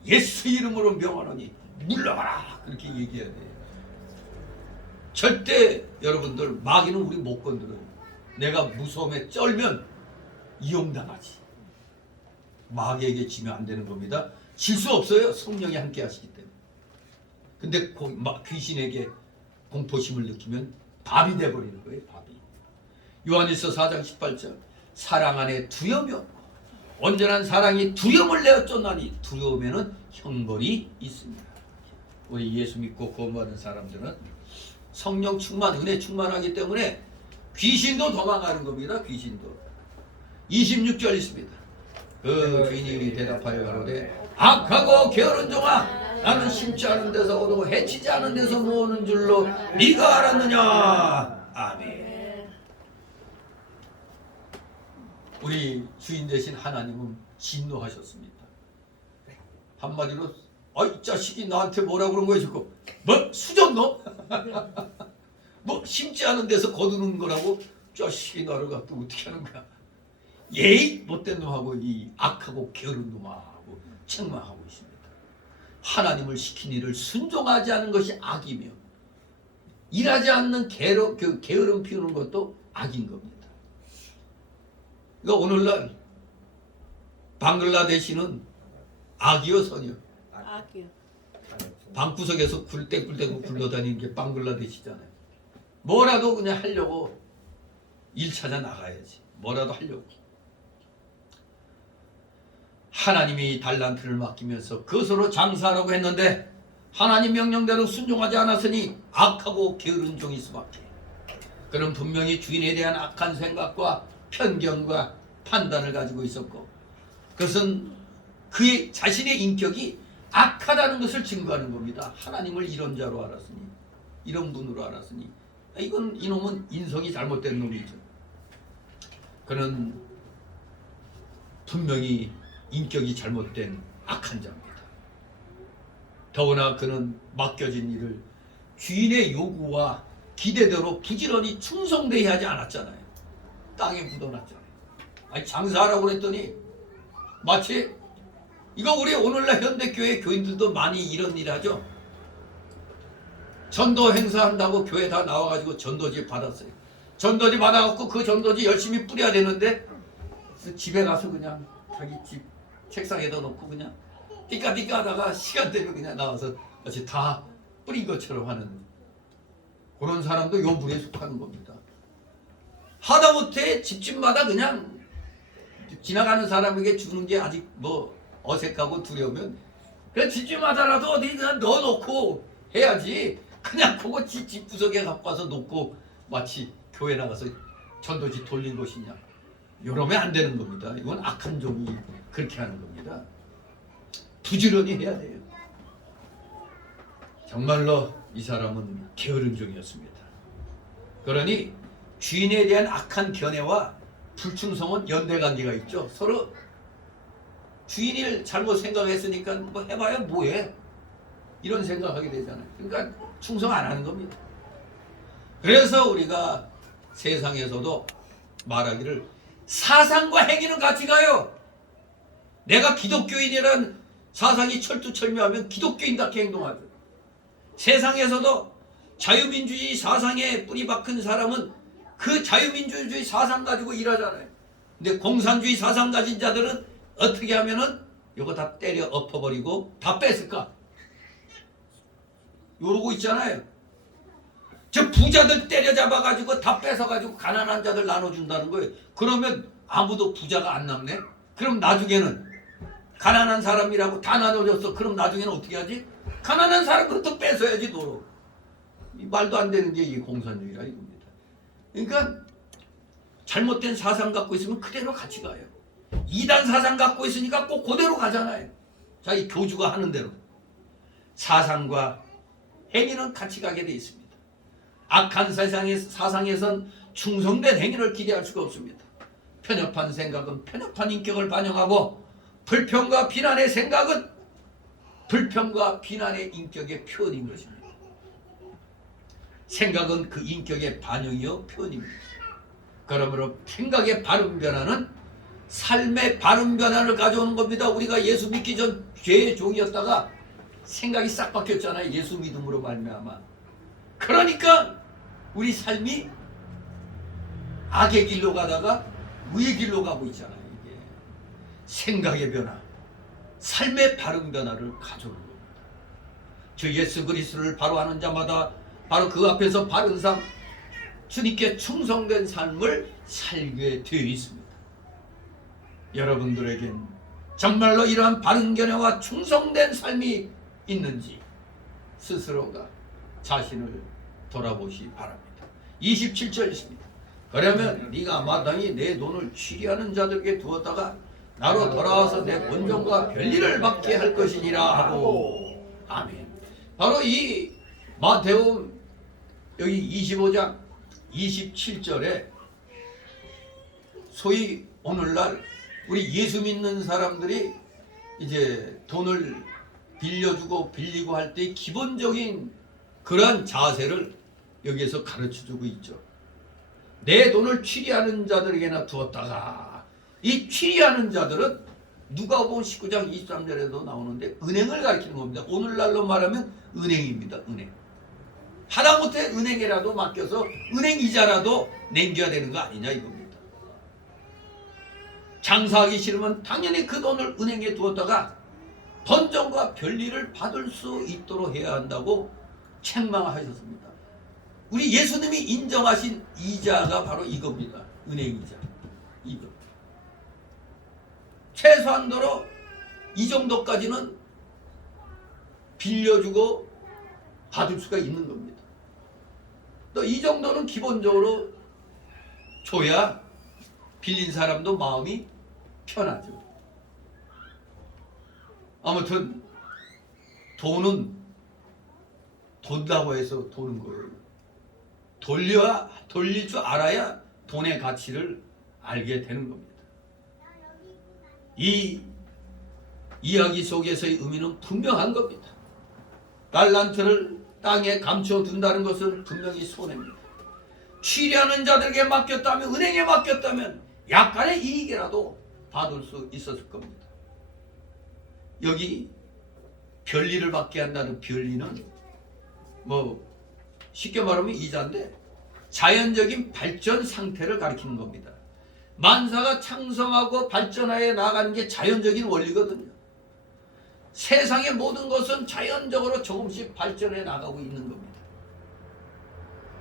예수 이름으로 명하노니 물러가라 그렇게 얘기해야 돼요. 절대 여러분들 마귀는 우리 못 건드려요. 내가 무서움에 쩔면 이용당하지. 마귀에게 지면 안 되는 겁니다. 질 수 없어요. 성령이 함께 하시기 때문에. 근데 귀신에게 공포심을 느끼면 밥이 돼버리는 거예요. 밥이. 요한일서 4장 18절 사랑 안에 두려움이 없고 온전한 사랑이 두려움을 내어 쫓나니 두려움에는 형벌이 있습니다. 우리 예수 믿고 구원받은 사람들은 성령 충만, 은혜 충만하기 때문에 귀신도 도망가는 겁니다. 귀신도. 26절 있습니다. 그 주인이 대답하여 가로되 악하고 게으른 종아, 나는 심지 않은 데서 얻고 해치지 않은 데서 모으는 줄로 네가 알았느냐. 아멘. 우리 주인 되신 하나님은 진노하셨습니다. 한마디로 이 자식이 나한테 뭐라 그런 거야 지금. 뭐 수정너? 뭐 심지 않은 데서 거두는 거라고 자식이 나를 갖고 어떻게 하는 거야. 예의 못된 놈하고 이 악하고 게으른 놈하고 책망하고 있습니다. 하나님을 시킨 일을 순종하지 않은 것이 악이며 일하지 않는 게으름 피우는 것도 악인 겁니다. 그러니까 오늘날 방글라데시는 악이요 선이요? 악이요. 방구석에서 굴떼굴떼고 굴러다니는 게 방글라데시잖아요. 뭐라도 그냥 하려고 일 찾아 나가야지. 뭐라도 하려고. 하나님이 달란트를 맡기면서 그것으로 장사하라고 했는데 하나님 명령대로 순종하지 않았으니 악하고 게으른 종일 수밖에. 그는 분명히 주인에 대한 악한 생각과 편견과 판단을 가지고 있었고 그것은 그의 자신의 인격이 악하다는 것을 증거하는 겁니다. 하나님을 이런 자로 알았으니 이런 분으로 알았으니 이놈은 인성이 잘못된 놈이죠. 그는 분명히 인격이 잘못된 악한 자입니다. 더구나 그는 맡겨진 일을 주인의 요구와 기대대로 부지런히 충성되게 하지 않았잖아요. 땅에 묻어놨잖아요. 장사하라고 그랬더니 마치 이거 우리 오늘날 현대교회 교인들도 많이 이런 일 하죠. 전도 행사한다고 교회 다 나와가지고 전도지 받았어요. 전도지 받아갖고 그 전도지 열심히 뿌려야 되는데 집에 가서 그냥 자기 집 책상에다 놓고 그냥 띠까띠까 하다가 시간 되면 그냥 나와서 마치 다 뿌린 것처럼 하는 그런 사람도 요 부류에 속하는 겁니다. 하다못해 집집마다 그냥 지나가는 사람에게 주는 게 아직 뭐 어색하고 두려우면 그 집집마다라도 어디 그냥 넣어놓고 해야지. 그냥 그거 집 구석에 갖고 와서 놓고 마치 교회 나가서 전도지 돌린 것이냐. 이러면 안 되는 겁니다. 이건 악한 종이 그렇게 하는 겁니다. 부지런히 해야 돼요. 정말로 이 사람은 게으른 종이었습니다. 그러니 주인에 대한 악한 견해와 불충성은 연대관계가 있죠. 서로 주인을 잘못 생각했으니까 뭐 해봐야 뭐해 이런 생각하게 되잖아요. 그러니까 충성 안 하는 겁니다. 그래서 우리가 세상에서도 말하기를 사상과 행위는 같이 가요. 내가 기독교인이란 사상이 철두철미하면 기독교인답게 행동하죠. 세상에서도 자유민주주의 사상에 뿌리 박힌 사람은 그 자유민주주의 사상 가지고 일하잖아요. 근데 공산주의 사상 가진 자들은 어떻게 하면은 이거 다 때려 엎어버리고 다 뺏을까? 이러고 있잖아요. 저 부자들 때려잡아가지고 다 뺏어가지고 가난한 자들 나눠준다는 거예요. 그러면 아무도 부자가 안 남네? 그럼 나중에는 가난한 사람이라고 다 나눠줬어. 그럼 나중에는 어떻게 하지? 가난한 사람부터 뺏어야지 도로. 말도 안 되는 게 이게 공산주의라 이겁니다. 그러니까 잘못된 사상 갖고 있으면 그대로 같이 가요. 이단 사상 갖고 있으니까 꼭 그대로 가잖아요. 자기 교주가 하는 대로. 사상과 행위는 같이 가게 돼 있습니다. 악한 사상에선 충성된 행위를 기대할 수가 없습니다. 편협한 생각은 편협한 인격을 반영하고 불평과 비난의 생각은 불평과 비난의 인격의 표현인 것입니다. 생각은 그 인격의 반영이요 표현입니다. 그러므로 생각의 바른 변화는 삶의 바른 변화를 가져오는 겁니다. 우리가 예수 믿기 전 죄의 종이었다가 생각이 싹 바뀌었잖아요. 예수 믿음으로 말미암아. 그러니까 우리 삶이 악의 길로 가다가 의의 길로 가고 있잖아요. 이게 생각의 변화, 삶의 바른 변화를 가져오는 겁니다. 주 예수 그리스도를 바로 아는 자마다 바로 그 앞에서 바른 삶, 주님께 충성된 삶을 살게 되어 있습니다. 여러분들에겐 정말로 이러한 바른 견해와 충성된 삶이 있는지 스스로가 자신을 돌아보시기 바랍니다. 27절 있습니다. 그러면 네가 마땅히 내 돈을 취리하는 자들에게 두었다가 나로 돌아와서 내 본전과 별일을 받게 할 것이니라 하고. 아멘. 바로 이 마태복음 여기 25장 27절에 소위 오늘날 우리 예수 믿는 사람들이 이제 돈을 빌려주고 빌리고 할 때 기본적인 그러한 자세를 여기에서 가르쳐주고 있죠. 내 돈을 취리하는 자들에게나 두었다가, 이 취리하는 자들은 누가복음 19장 23절에도 나오는데 은행을 가리키는 겁니다. 오늘날로 말하면 은행입니다. 은행. 하다못해 은행에라도 맡겨서 은행 이자라도 남겨야 되는 거 아니냐 이겁니다. 장사하기 싫으면 당연히 그 돈을 은행에 두었다가 번전과 별일을 받을 수 있도록 해야 한다고 책망하셨습니다. 우리 예수님이 인정하신 이자가 바로 이겁니다. 은행 이자. 이거. 최소한도로 이 정도까지는 빌려주고 받을 수가 있는 겁니다. 또 이 정도는 기본적으로 줘야 빌린 사람도 마음이 편하죠. 아무튼 돈은 돈다고 해서 도는 거예요. 돌릴 줄 알아야 돈의 가치를 알게 되는 겁니다. 이 이야기 속에서의 의미는 분명한 겁니다. 달란트를 땅에 감춰둔다는 것은 분명히 손해입니다. 취리하는 자들에게 맡겼다면, 은행에 맡겼다면 약간의 이익이라도 받을 수 있었을 겁니다. 여기 별리를 받게 한다는 별리는 뭐 쉽게 말하면 이자인데 자연적인 발전 상태를 가리키는 겁니다. 만사가 창성하고 발전하여 나가는 게 자연적인 원리거든요. 세상의 모든 것은 자연적으로 조금씩 발전해 나가고 있는 겁니다.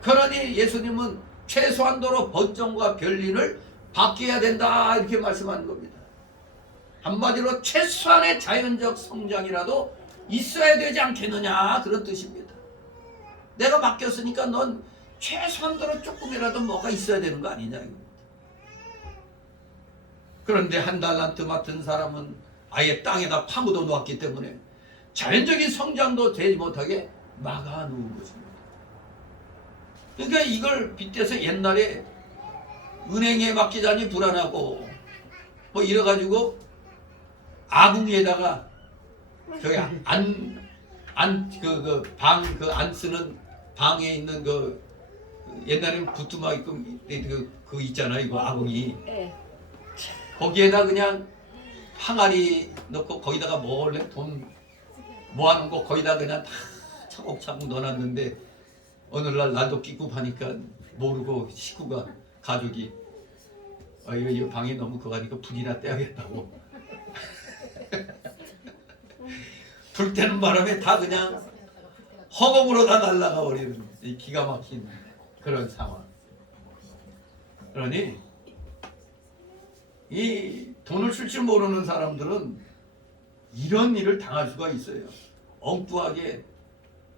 그러니 예수님은 최소한도로 번전과 별린을 바뀌어야 된다 이렇게 말씀하는 겁니다. 한마디로 최소한의 자연적 성장이라도 있어야 되지 않겠느냐 그런 뜻입니다. 내가 맡겼으니까 넌 최소한도로 조금이라도 뭐가 있어야 되는 거 아니냐 이겁니다. 그런데 한 달란트 맡은 사람은 아예 땅에다 파묻어 놓았기 때문에 자연적인 성장도 되지 못하게 막아 놓은 것입니다. 그러니까 이걸 빗대서 옛날에 은행에 맡기자니 불안하고 뭐 이래가지고 아궁이에다가 저기 안 쓰는 방에 있는 그 옛날에는 부뚜막 그 있잖아요. 이거 아궁이. 거기에다 그냥 항아리 넣고 거기다가 먹을래? 돈 모아놓은 거 거기다 그냥 다 차곡차곡 넣어놨는데 어느 날 나도 끼고 하니까 모르고 식구가 가족이 이거 방에 너무 그거 가니까 불이나 떼야겠다고 불 때는 바람에 다 그냥 허공으로 다 날아가 버리는 기가 막힌 그런 상황. 그러니 이 돈을 쓸 줄 모르는 사람들은 이런 일을 당할 수가 있어요. 엉뚱하게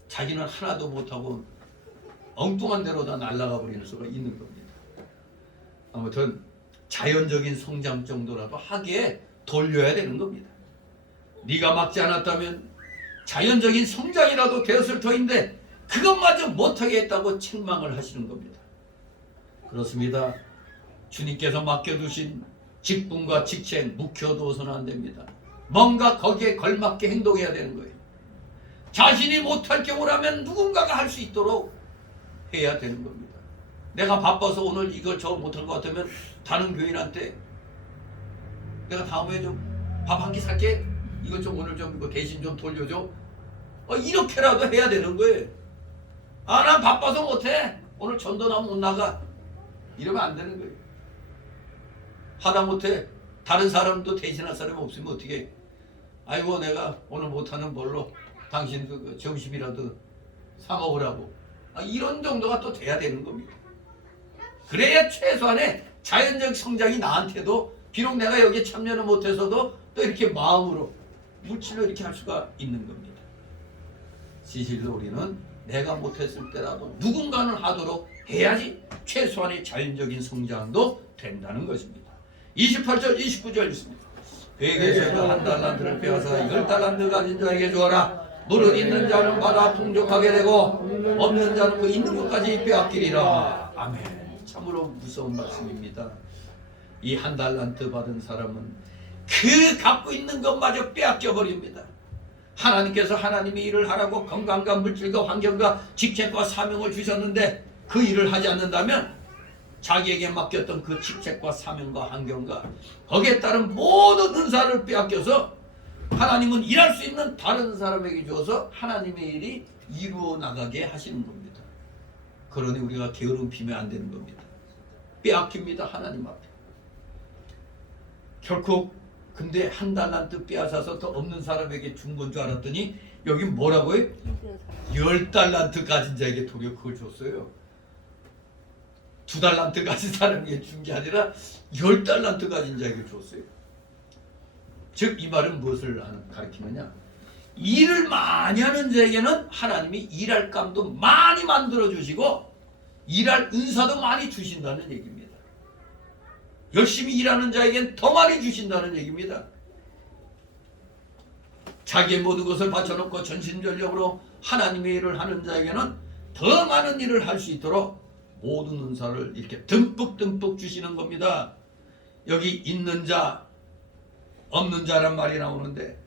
자기는 하나도 못하고 엉뚱한 대로 다 날아가 버리는 수가 있는 겁니다. 아무튼 자연적인 성장 정도라도 하게 돌려야 되는 겁니다. 네가 막지 않았다면 자연적인 성장이라도 되었을 터인데 그것마저 못하게 했다고 책망을 하시는 겁니다. 그렇습니다. 주님께서 맡겨두신 직분과 직책 묵혀두어서는 안 됩니다. 뭔가 거기에 걸맞게 행동해야 되는 거예요. 자신이 못할 경우라면 누군가가 할 수 있도록 해야 되는 겁니다. 내가 바빠서 오늘 이걸 저 못할 것 같으면 다른 교인한테 내가 다음에 좀 밥 한 끼 살게, 이거 좀 오늘 좀 대신 좀 돌려줘, 이렇게라도 해야 되는 거예요. 난 바빠서 못해, 오늘 전도나면 못 나가, 이러면 안 되는 거예요. 하다못해 다른 사람도 대신할 사람이 없으면 어떻게, 아이고 내가 오늘 못하는 걸로 당신 그 점심이라도 사 먹으라고, 이런 정도가 또 돼야 되는 겁니다. 그래야 최소한의 자연적 성장이 나한테도 비록 내가 여기에 참여는 못해서도 또 이렇게 마음으로 물질로 이렇게 할 수가 있는 겁니다. 진실로 우리는 내가 못했을 때라도 누군가는 하도록 해야지 최소한의 자연적인 성장도 된다는 것입니다. 28절 29절 있습니다. 회개에서 한 달란트를 빼앗아 10달란트 가진 자에게 주어라. 무릇 있는 자는 받아 풍족하게 되고 없는 자는 그 있는 것까지 빼앗기리라. 아멘. 참으로 무서운 말씀입니다. 이 한 달란트 받은 사람은 그 갖고 있는 것마저 빼앗겨 버립니다. 하나님께서 하나님의 일을 하라고 건강과 물질과 환경과 직책과 사명을 주셨는데 그 일을 하지 않는다면 자기에게 맡겼던 그 직책과 사명과 환경과 거기에 따른 모든 은사를 빼앗겨서 하나님은 일할 수 있는 다른 사람에게 주어서 하나님의 일이 이루어 나가게 하시는 겁니다. 그러니 우리가 게으름 피면 안 되는 겁니다. 빼앗깁니다. 하나님 앞에. 결코 근데 한 달란트 빼앗아서 더 없는 사람에게 준 건 줄 알았더니 여기 뭐라고요? 10달란트 가진 자에게 도리어 그걸 줬어요. 2달란트 가진 사람에게 준 게 아니라 10달란트 가진 자에게 줬어요. 즉 이 말은 무엇을 가리키느냐? 일을 많이 하는 자에게는 하나님이 일할 감도 많이 만들어 주시고 일할 은사도 많이 주신다는 얘기입니다. 열심히 일하는 자에겐 더 많이 주신다는 얘기입니다. 자기의 모든 것을 바쳐놓고 전심전력으로 하나님의 일을 하는 자에게는 더 많은 일을 할 수 있도록 모든 은사를 이렇게 듬뿍듬뿍 주시는 겁니다. 여기 있는 자, 없는 자란 말이 나오는데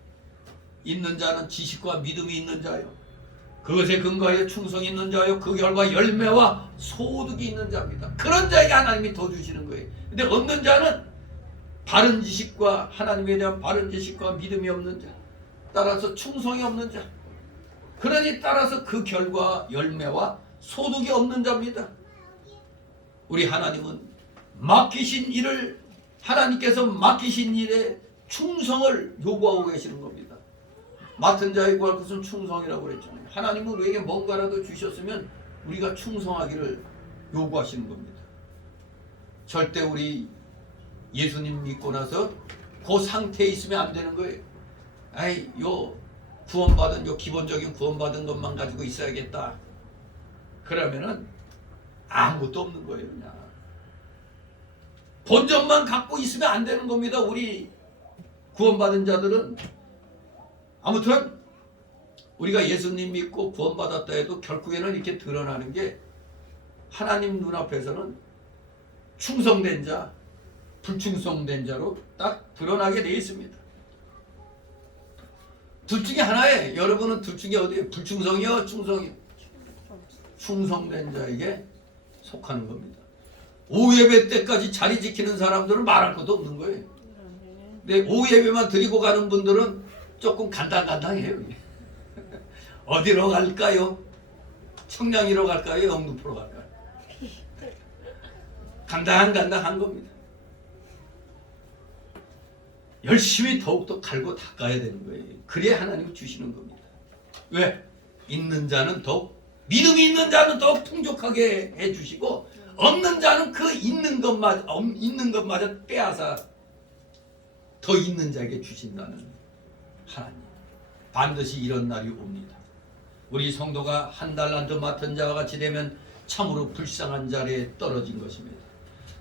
있는 자는 지식과 믿음이 있는 자요. 그것에 근거하여 충성이 있는 자요. 그 결과 열매와 소득이 있는 자입니다. 그런 자에게 하나님이 더 주시는 거예요. 근데 없는 자는 바른 지식과 하나님에 대한 바른 지식과 믿음이 없는 자, 따라서 충성이 없는 자, 그러니 따라서 그 결과 열매와 소득이 없는 자입니다. 우리 하나님은 맡기신 일을 하나님께서 맡기신 일에 충성을 요구하고 계시는 겁니다. 맡은 자의 구할 것은 충성이라고 그랬잖아요. 하나님은 우리에게 뭔가라도 주셨으면 우리가 충성하기를 요구하시는 겁니다. 절대 우리 예수님 믿고 나서 그 상태에 있으면 안 되는 거예요. 아이, 요 구원받은 요 기본적인 구원받은 것만 가지고 있어야겠다. 그러면은 아무것도 없는 거예요. 그냥 본전만 갖고 있으면 안 되는 겁니다. 우리 구원받은 자들은. 아무튼 우리가 예수님 믿고 구원받았다 해도 결국에는 이렇게 드러나는 게 하나님 눈앞에서는 충성된 자, 불충성된 자로 딱 드러나게 되어 있습니다. 둘 중에 하나에 여러분은 둘 중에 어디에 불충성이요, 충성이요? 충성된 자에게 속하는 겁니다. 오후 예배 때까지 자리 지키는 사람들은 말할 것도 없는 거예요. 근데 오후 예배만 드리고 가는 분들은 조금 간당간당해요. 어디로 갈까요? 청량리로 갈까요? 영등포로 갈까요? 간당간당한 겁니다. 열심히 더욱더 갈고 닦아야 되는 거예요. 그래야 하나님이 주시는 겁니다. 왜? 있는 자는 더욱, 믿음이 있는 자는 더욱 풍족하게 해주시고 없는 자는 그 있는 것마저 빼앗아 더 있는 자에게 주신다는 하나님. 반드시 이런 날이 옵니다. 우리 성도가 한 달란트 맡은 자와 같이 되면 참으로 불쌍한 자리에 떨어진 것입니다.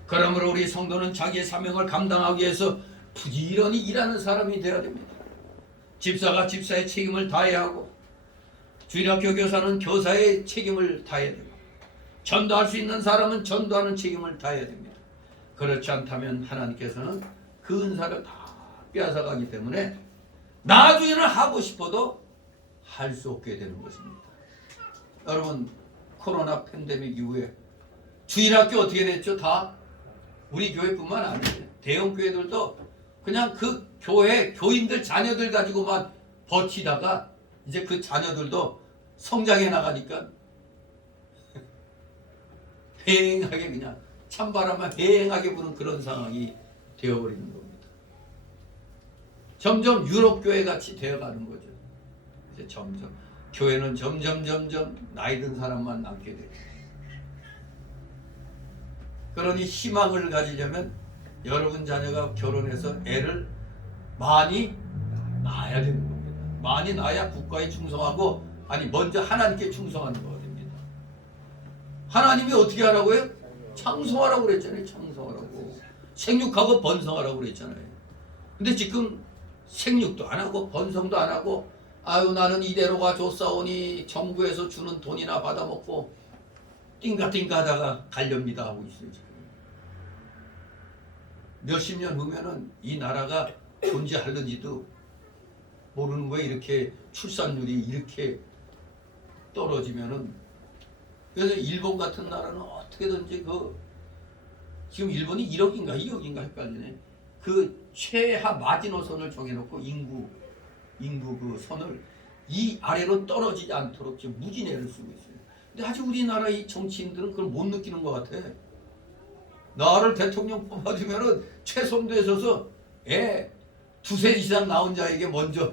그러므로 우리 성도는 자기의 사명을 감당하기 위해서 부지런히 일하는 사람이 되어야 됩니다. 집사가 집사의 책임을 다해야 하고 주일학교 교사는 교사의 책임을 다해야 되고 전도할 수 있는 사람은 전도하는 책임을 다해야 됩니다. 그렇지 않다면 하나님께서는 그 은사를 다 빼앗아가기 때문에 나중에는 하고 싶어도 할 수 없게 되는 것입니다. 여러분, 코로나 팬데믹 이후에 주일학교 어떻게 됐죠? 다 우리 교회뿐만 아니에요. 대형 교회들도 그냥 그 교회 교인들 자녀들 가지고만 버티다가 이제 그 자녀들도 성장해 나가니까 휑하게 그냥 찬바람만 휑하게 부는 그런 상황이 되어버리는 겁니다. 점점 유럽 교회 같이 되어가는 거죠. 이제 점점 교회는 점점 나이 든 사람만 남게 되고 그러니 희망을 가지려면 여러분 자녀가 결혼해서 애를 많이 낳아야 되는 겁니다. 많이 낳아야 국가에 충성하고, 아니 먼저 하나님께 충성하는 거가 됩니다. 하나님이 어떻게 하라고요? 창성하라고 그랬잖아요. 창성하라고. 생육하고 번성하라고 그랬잖아요. 근데 지금 생육도 안 하고 번성도 안 하고, 아유 나는 이대로가 좋사오니 정부에서 주는 돈이나 받아먹고 띵가띵가 하다가 갈렵니다 하고 있어요. 지금 몇십 년 후면은 이 나라가 존재하는지도 모르는 거예요. 이렇게 출산율이 이렇게 떨어지면은. 그래서 일본 같은 나라는 어떻게든지 지금 일본이 1억인가 2억인가 헷갈리네. 그 최하 마지노선을 정해놓고 인구 그 선을 이 아래로 떨어지지 않도록 지금 무진애를 쓰고 있어요. 근데 아직 우리나라 이 정치인들은 그걸 못 느끼는 것 같아. 나를 대통령 뽑아주면은 최선도에 서서 애 두세 이상 나온 자에게 먼저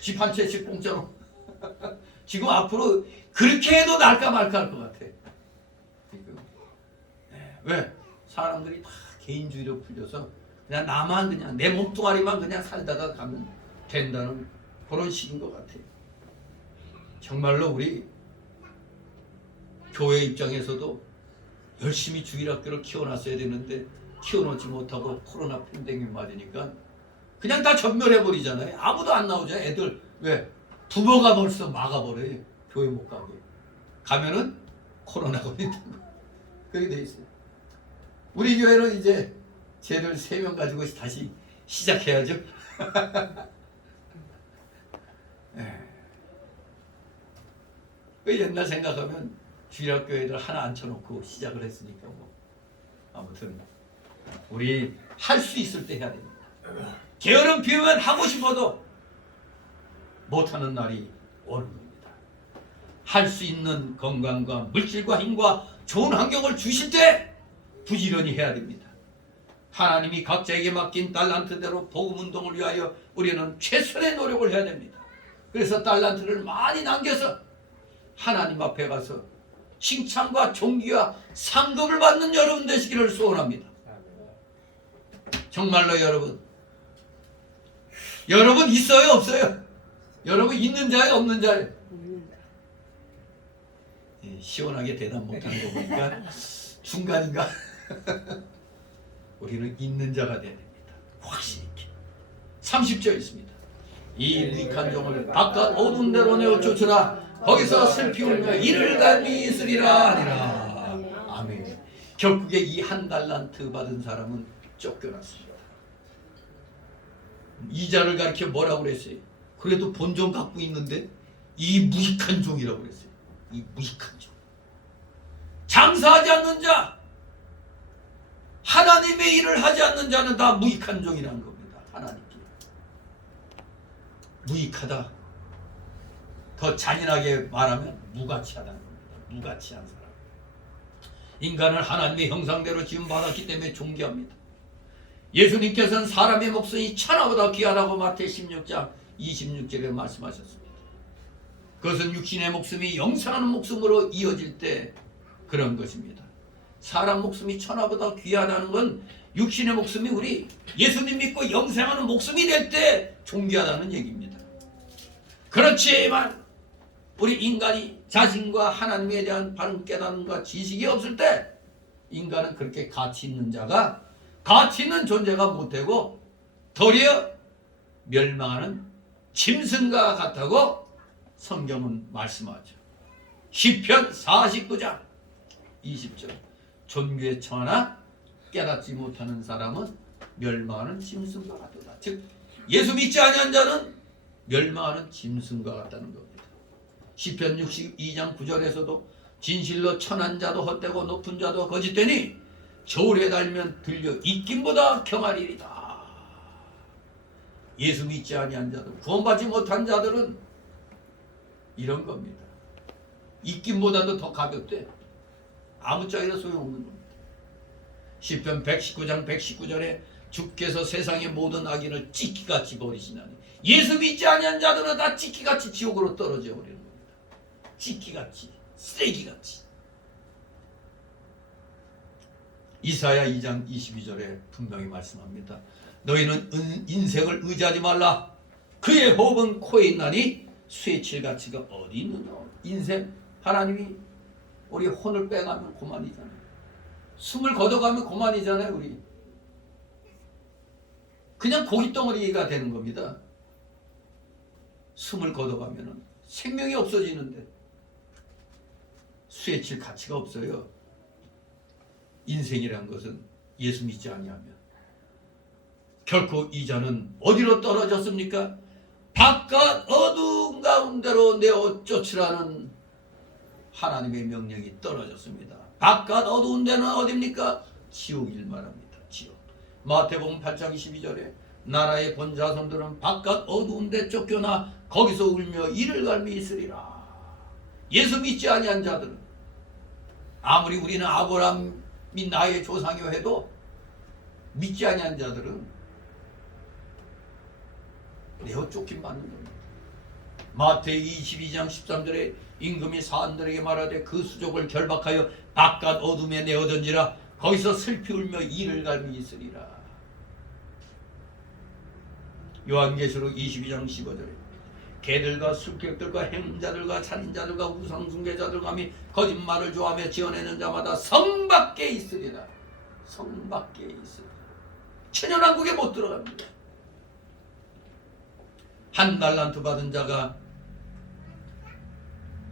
집 한 채씩 공짜로. 지금 앞으로 그렇게 해도 날까 말까 할 것 같아. 왜? 사람들이 다 개인주의로 풀려서 그냥 나만 그냥 내 몸뚱아리만 그냥 살다가 가면 된다는 그런 식인 것 같아요. 정말로 우리 교회 입장에서도 열심히 주일학교를 키워놨어야 되는데 키워놓지 못하고 코로나 팬데믹 맞으니까 그냥 다 전멸해버리잖아요. 아무도 안 나오죠. 애들 왜? 부모가 벌써 막아버려요. 교회 못 가게. 가면은 코로나 걸린다고. 그렇게 돼 있어요. 우리 교회는 이제 쟤들 3명 가지고 다시 시작해야죠. 그 옛날 생각하면 주일학교 애들 하나 앉혀놓고 시작을 했으니까 뭐. 아무튼 우리 할 수 있을 때 해야 됩니다. 게으름 피우면 하고 싶어도 못하는 날이 오는 겁니다. 할 수 있는 건강과 물질과 힘과 좋은 환경을 주실 때 부지런히 해야 됩니다. 하나님이 각자에게 맡긴 달란트대로 복음운동을 위하여 우리는 최선의 노력을 해야 됩니다. 그래서 달란트를 많이 남겨서 하나님 앞에 가서 칭찬과 존귀와 상급을 받는 여러분 되시기를 소원합니다. 정말로 여러분 있어요 없어요? 여러분 있는 자예요 없는 자예요? 시원하게 대답 못하는 거 보니까 중간인가? 우리는 있는 자가 되어야 됩니다. 확실히 30절 있습니다. 이 무익한 종을 바깥 어두운 데로 내어 쫓으라. 거기서 슬피 울며 이를 갈미 있으리라 하니라. 아멘. 결국에 이 한 달란트 받은 사람은 쫓겨났습니다. 이자를 가리켜 뭐라고 그랬어요? 그래도 본종 갖고 있는데 이 무익한 종이라고 그랬어요. 이 무익한 종. 장사하지 않는 자, 하나님의 일을 하지 않는 자는 다 무익한 종이라는 겁니다. 하나님께 무익하다. 더 잔인하게 말하면 무가치하다는 겁니다. 무가치한 사람. 인간을 하나님의 형상대로 지음받았기 때문에 존귀합니다. 예수님께서는 사람의 목숨이 천하보다 귀하다고 마태 16장 26절에 말씀하셨습니다. 그것은 육신의 목숨이 영생하는 목숨으로 이어질 때 그런 것입니다. 사람 목숨이 천하보다 귀하다는 건 육신의 목숨이 우리 예수님 믿고 영생하는 목숨이 될 때 존귀하다는 얘기입니다. 그렇지만 우리 인간이 자신과 하나님에 대한 바른 깨달음과 지식이 없을 때 인간은 그렇게 가치 있는 자가 가치 있는 존재가 못되고 도리어 멸망하는 짐승과 같다고 성경은 말씀하죠. 시편 49장 20절 존귀에 처하나 깨닫지 못하는 사람은 멸망하는 짐승과 같도다. 즉 예수 믿지 아니한 자는 멸망하는 짐승과 같다는 겁니다. 시편 62장 9절에서도 진실로 천한 자도 헛되고 높은 자도 거짓되니 저울에 달면 들려 입김보다 경하리이다. 예수 믿지 아니한 자들, 구원받지 못한 자들은 이런 겁니다. 입김보다도 더 가볍대. 아무짝에도 소용없는 겁니다. 시편 119장 119절에 주께서 세상의 모든 악인을 찌끼같이 버리시나니 예수 믿지 아니한 자들은 다 찌끼같이 지옥으로 떨어져 버리는 겁니다. 찌끼같이, 쓰레기같이. 이사야 2장 22절에 분명히 말씀합니다. 너희는 인생을 의지하지 말라. 그의 호흡은 코에 있나니 쇠칠 가치가 어디 있느냐. 인생 하나님이 우리 혼을 빼가면 그만이잖아요. 숨을 걷어가면 그만이잖아요. 우리 그냥 고깃덩어리가 되는 겁니다. 숨을 걷어가면 생명이 없어지는데 쇠칠 가치가 없어요. 인생이란 것은 예수 믿지 아니하면 결코 이 자는 어디로 떨어졌습니까? 바깥 어두운 가운데로 내어 쫓으라는 하나님의 명령이 떨어졌습니다. 바깥 어두운 데는 어디입니까? 지옥일 말합니다. 지옥. 마태복음 8장 22절에 나라의 본 자손들은 바깥 어두운 데 쫓겨나 거기서 울며 이를 갈미 있으리라. 예수 믿지 아니한 자들은 아무리 우리는 아브라함이 나의 조상이여 해도 믿지 아니한 자들은 내어 쫓김 받는 겁니다. 마태복음 22장 13절에 임금이 사람들에게 말하되 그 수족을 결박하여 바깥 어둠에 내어 던지라. 거기서 슬피 울며 이를 갈미 있으리라. 요한계시록 22장 15절에 개들과 술객들과 행자들과 살인자들과 우상숭배자들과 및 거짓말을 좋아하며 지어내는 자마다 성 밖에 있으리라. 성 밖에 있으리라. 천연왕국에 못 들어갑니다. 한 달란트 받은 자가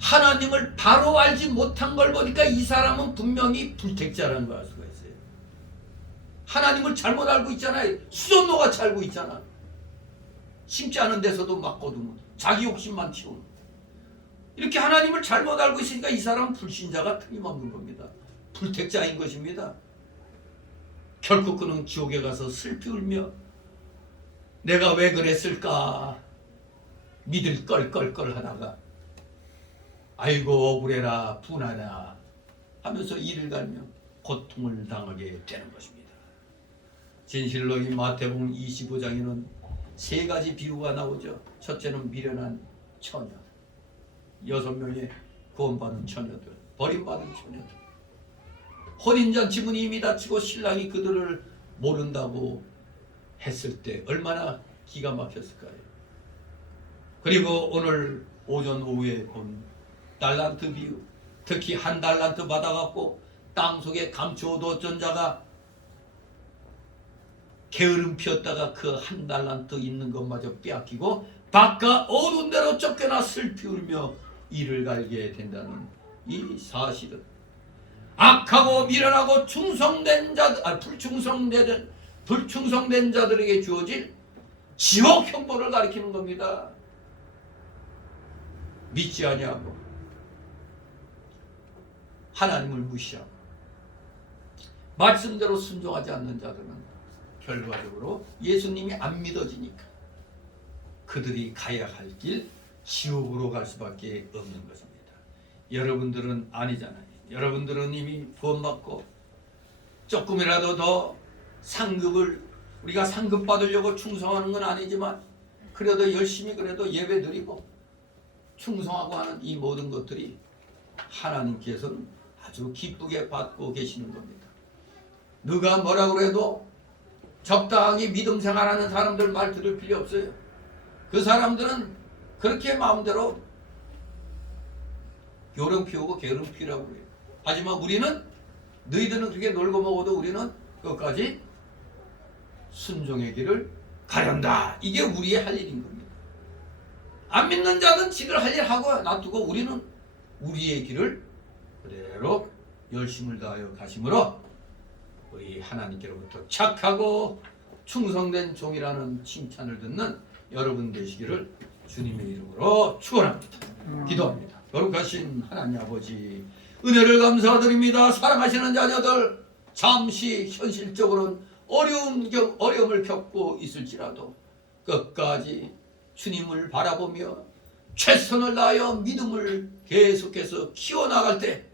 하나님을 바로 알지 못한 걸 보니까 이 사람은 분명히 불택자라는 걸 알 수가 있어요. 하나님을 잘못 알고 있잖아요. 수전노같이 알고 있잖아. 심지 않은 데서도 막 거두는 자기 욕심만 키우는. 이렇게 하나님을 잘못 알고 있으니까 이 사람은 불신자가 틀림없는 겁니다. 불택자인 것입니다. 결국 그는 지옥에 가서 슬피 울며 내가 왜 그랬을까 믿을 껄껄껄 하다가 아이고 억울해라 분하다 하면서 이를 갈며 고통을 당하게 되는 것입니다. 진실로 이 마태복음 25장에는 세 가지 비유가 나오죠. 첫째는 미련한 처녀, 6명의 구원받은 처녀들, 버림받은 처녀들. 혼인잔치 문이 이미 닫히고 신랑이 그들을 모른다고 했을 때 얼마나 기가 막혔을까요? 그리고 오늘 오전 오후에 본 달란트 비유, 특히 한 달란트 받아갖고 땅속에 감추어뒀던 자가 게으름 피웠다가 그 한 달란트 있는 것마저 빼앗기고 바깥 어두운 데로 쫓겨나 슬피 울며 이를 갈게 된다는 이 사실은 악하고 미련하고 불충성된 자들에게 주어질 지옥 형벌을 가리키는 겁니다. 믿지 아니하고 하나님을 무시하고 말씀대로 순종하지 않는 자들은 결과적으로 예수님이 안 믿어지니까 그들이 가야 할 길 지옥으로 갈 수밖에 없는 것입니다. 여러분들은 아니잖아요. 여러분들은 이미 구원받고 조금이라도 더 상급을 우리가 상급 받으려고 충성하는 건 아니지만 그래도 열심히 그래도 예배 드리고 충성하고 하는 이 모든 것들이 하나님께서는 아주 기쁘게 받고 계시는 겁니다. 누가 뭐라고 해도 적당히 믿음 생활하는 사람들 말 들을 필요 없어요. 그 사람들은 그렇게 마음대로 요령 피우고 게으름 피우라고 해요. 하지만 우리는 너희들은 그렇게 놀고 먹어도 우리는 끝까지 순종의 길을 가련다. 이게 우리의 할 일인 겁니다. 안 믿는 자는 지들 할 일 하고 놔두고 우리는 우리의 길을 그대로 열심을 다하여 가심으로 우리 하나님께로부터 착하고 충성된 종이라는 칭찬을 듣는 여러분 되시기를 주님의 이름으로 축원합니다. 기도합니다. 거룩하신 하나님 아버지, 은혜를 감사드립니다. 사랑하시는 자녀들 잠시 현실적으로는 어려움을 겪고 있을지라도 끝까지 주님을 바라보며 최선을 다하여 믿음을 계속해서 키워나갈 때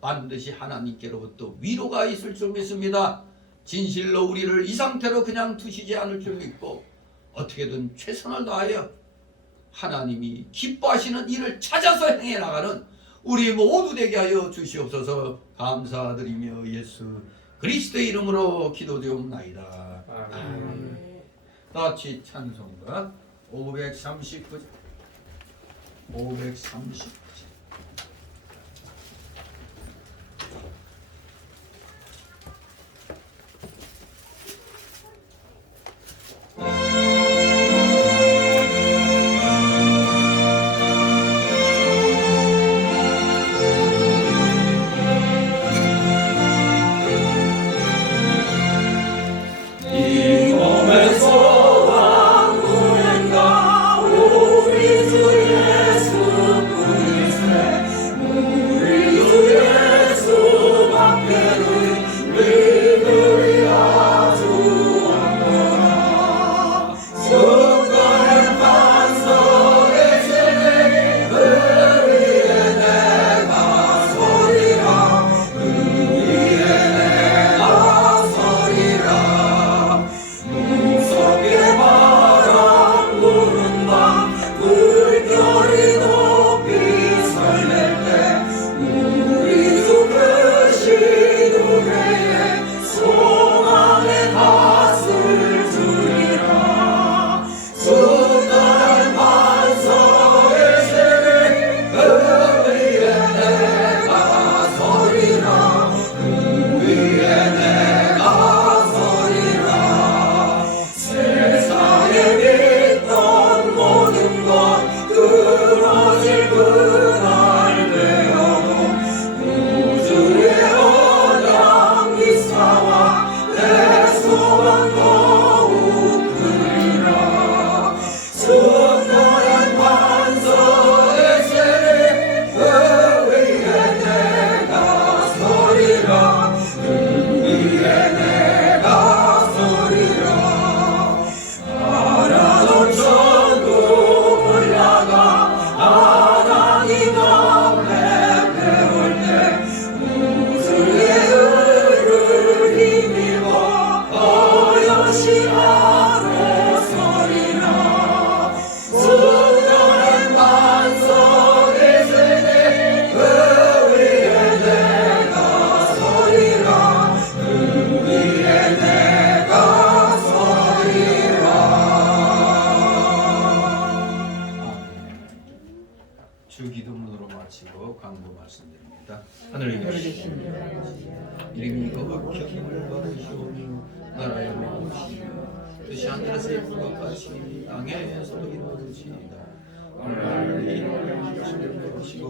반드시 하나님께로부터 위로가 있을 줄 믿습니다. 진실로 우리를 이 상태로 그냥 두시지 않을 줄 믿고 어떻게든 최선을 다하여 하나님이 기뻐하시는 일을 찾아서 행해 나가는 우리 모두 되게 하여 주시옵소서. 감사드리며 예수 그리스도의 이름으로 기도되옵나이다. 아멘. 다 같이 찬송가 539장 539장 이 몸의 소망 누군가 우리 주 예수 그리스도 우리 주 예수 밖에는 믿으리 아주 왕거라 순간의 반석의 세계 그 위에 내가 서리라 그 위에 내가 서리라 무섭게 바람 부는 밤 물결이 높이 설렐 때 우리 주 크신 우리의 소망의 닷을 주리라 수많은 반석의 세계 그 위에 내가 서리라 그 위에 내가 서리라 세상에 믿던 모든 것 끊어질 그날 되어도 우주의 언약 미사와 내 소망 더욱 크리라 수많은 반석의 세계 그 위에 내가 서리라 그 위에 내가 서리라 하나도 천국 올라가 하나님 앞에 배울 때 우주의 의를 힘입어 어여시 하러 서리라 수많은 반석의 세계 그 위에 내가 서리라 그 위에 내가 서리라 주 기도문으로 마치고 광고 말씀드립니다. 하늘에 계신 이름이 거룩히 받으시오며 나라의 마음이시며 뜻이 하늘에서 이룬 것 같이 땅에서도 이루어지이다. 오늘 이름을 주시고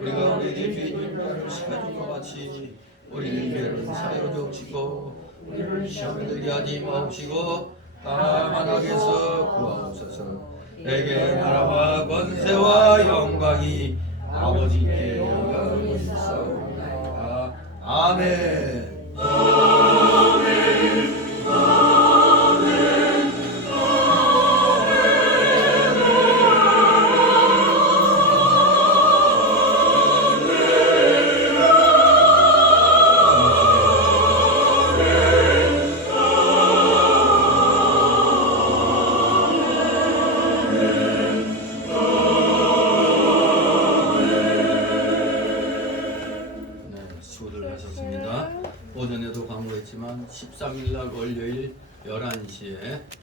우리가 우리에게 죄인 죄를 사하는 것 같이 우리 죄를 사하여 주옵시고 우리를 시험에 들게 하지 마옵시고 다만 악에서 구하옵소서. 내게 나라와 권세와 영광이 아버지께 영광이 있사옵나이다. 아멘. 네, 수고들 하셨습니다. 오전에도 광고했지만 13일 날 월요일 11시에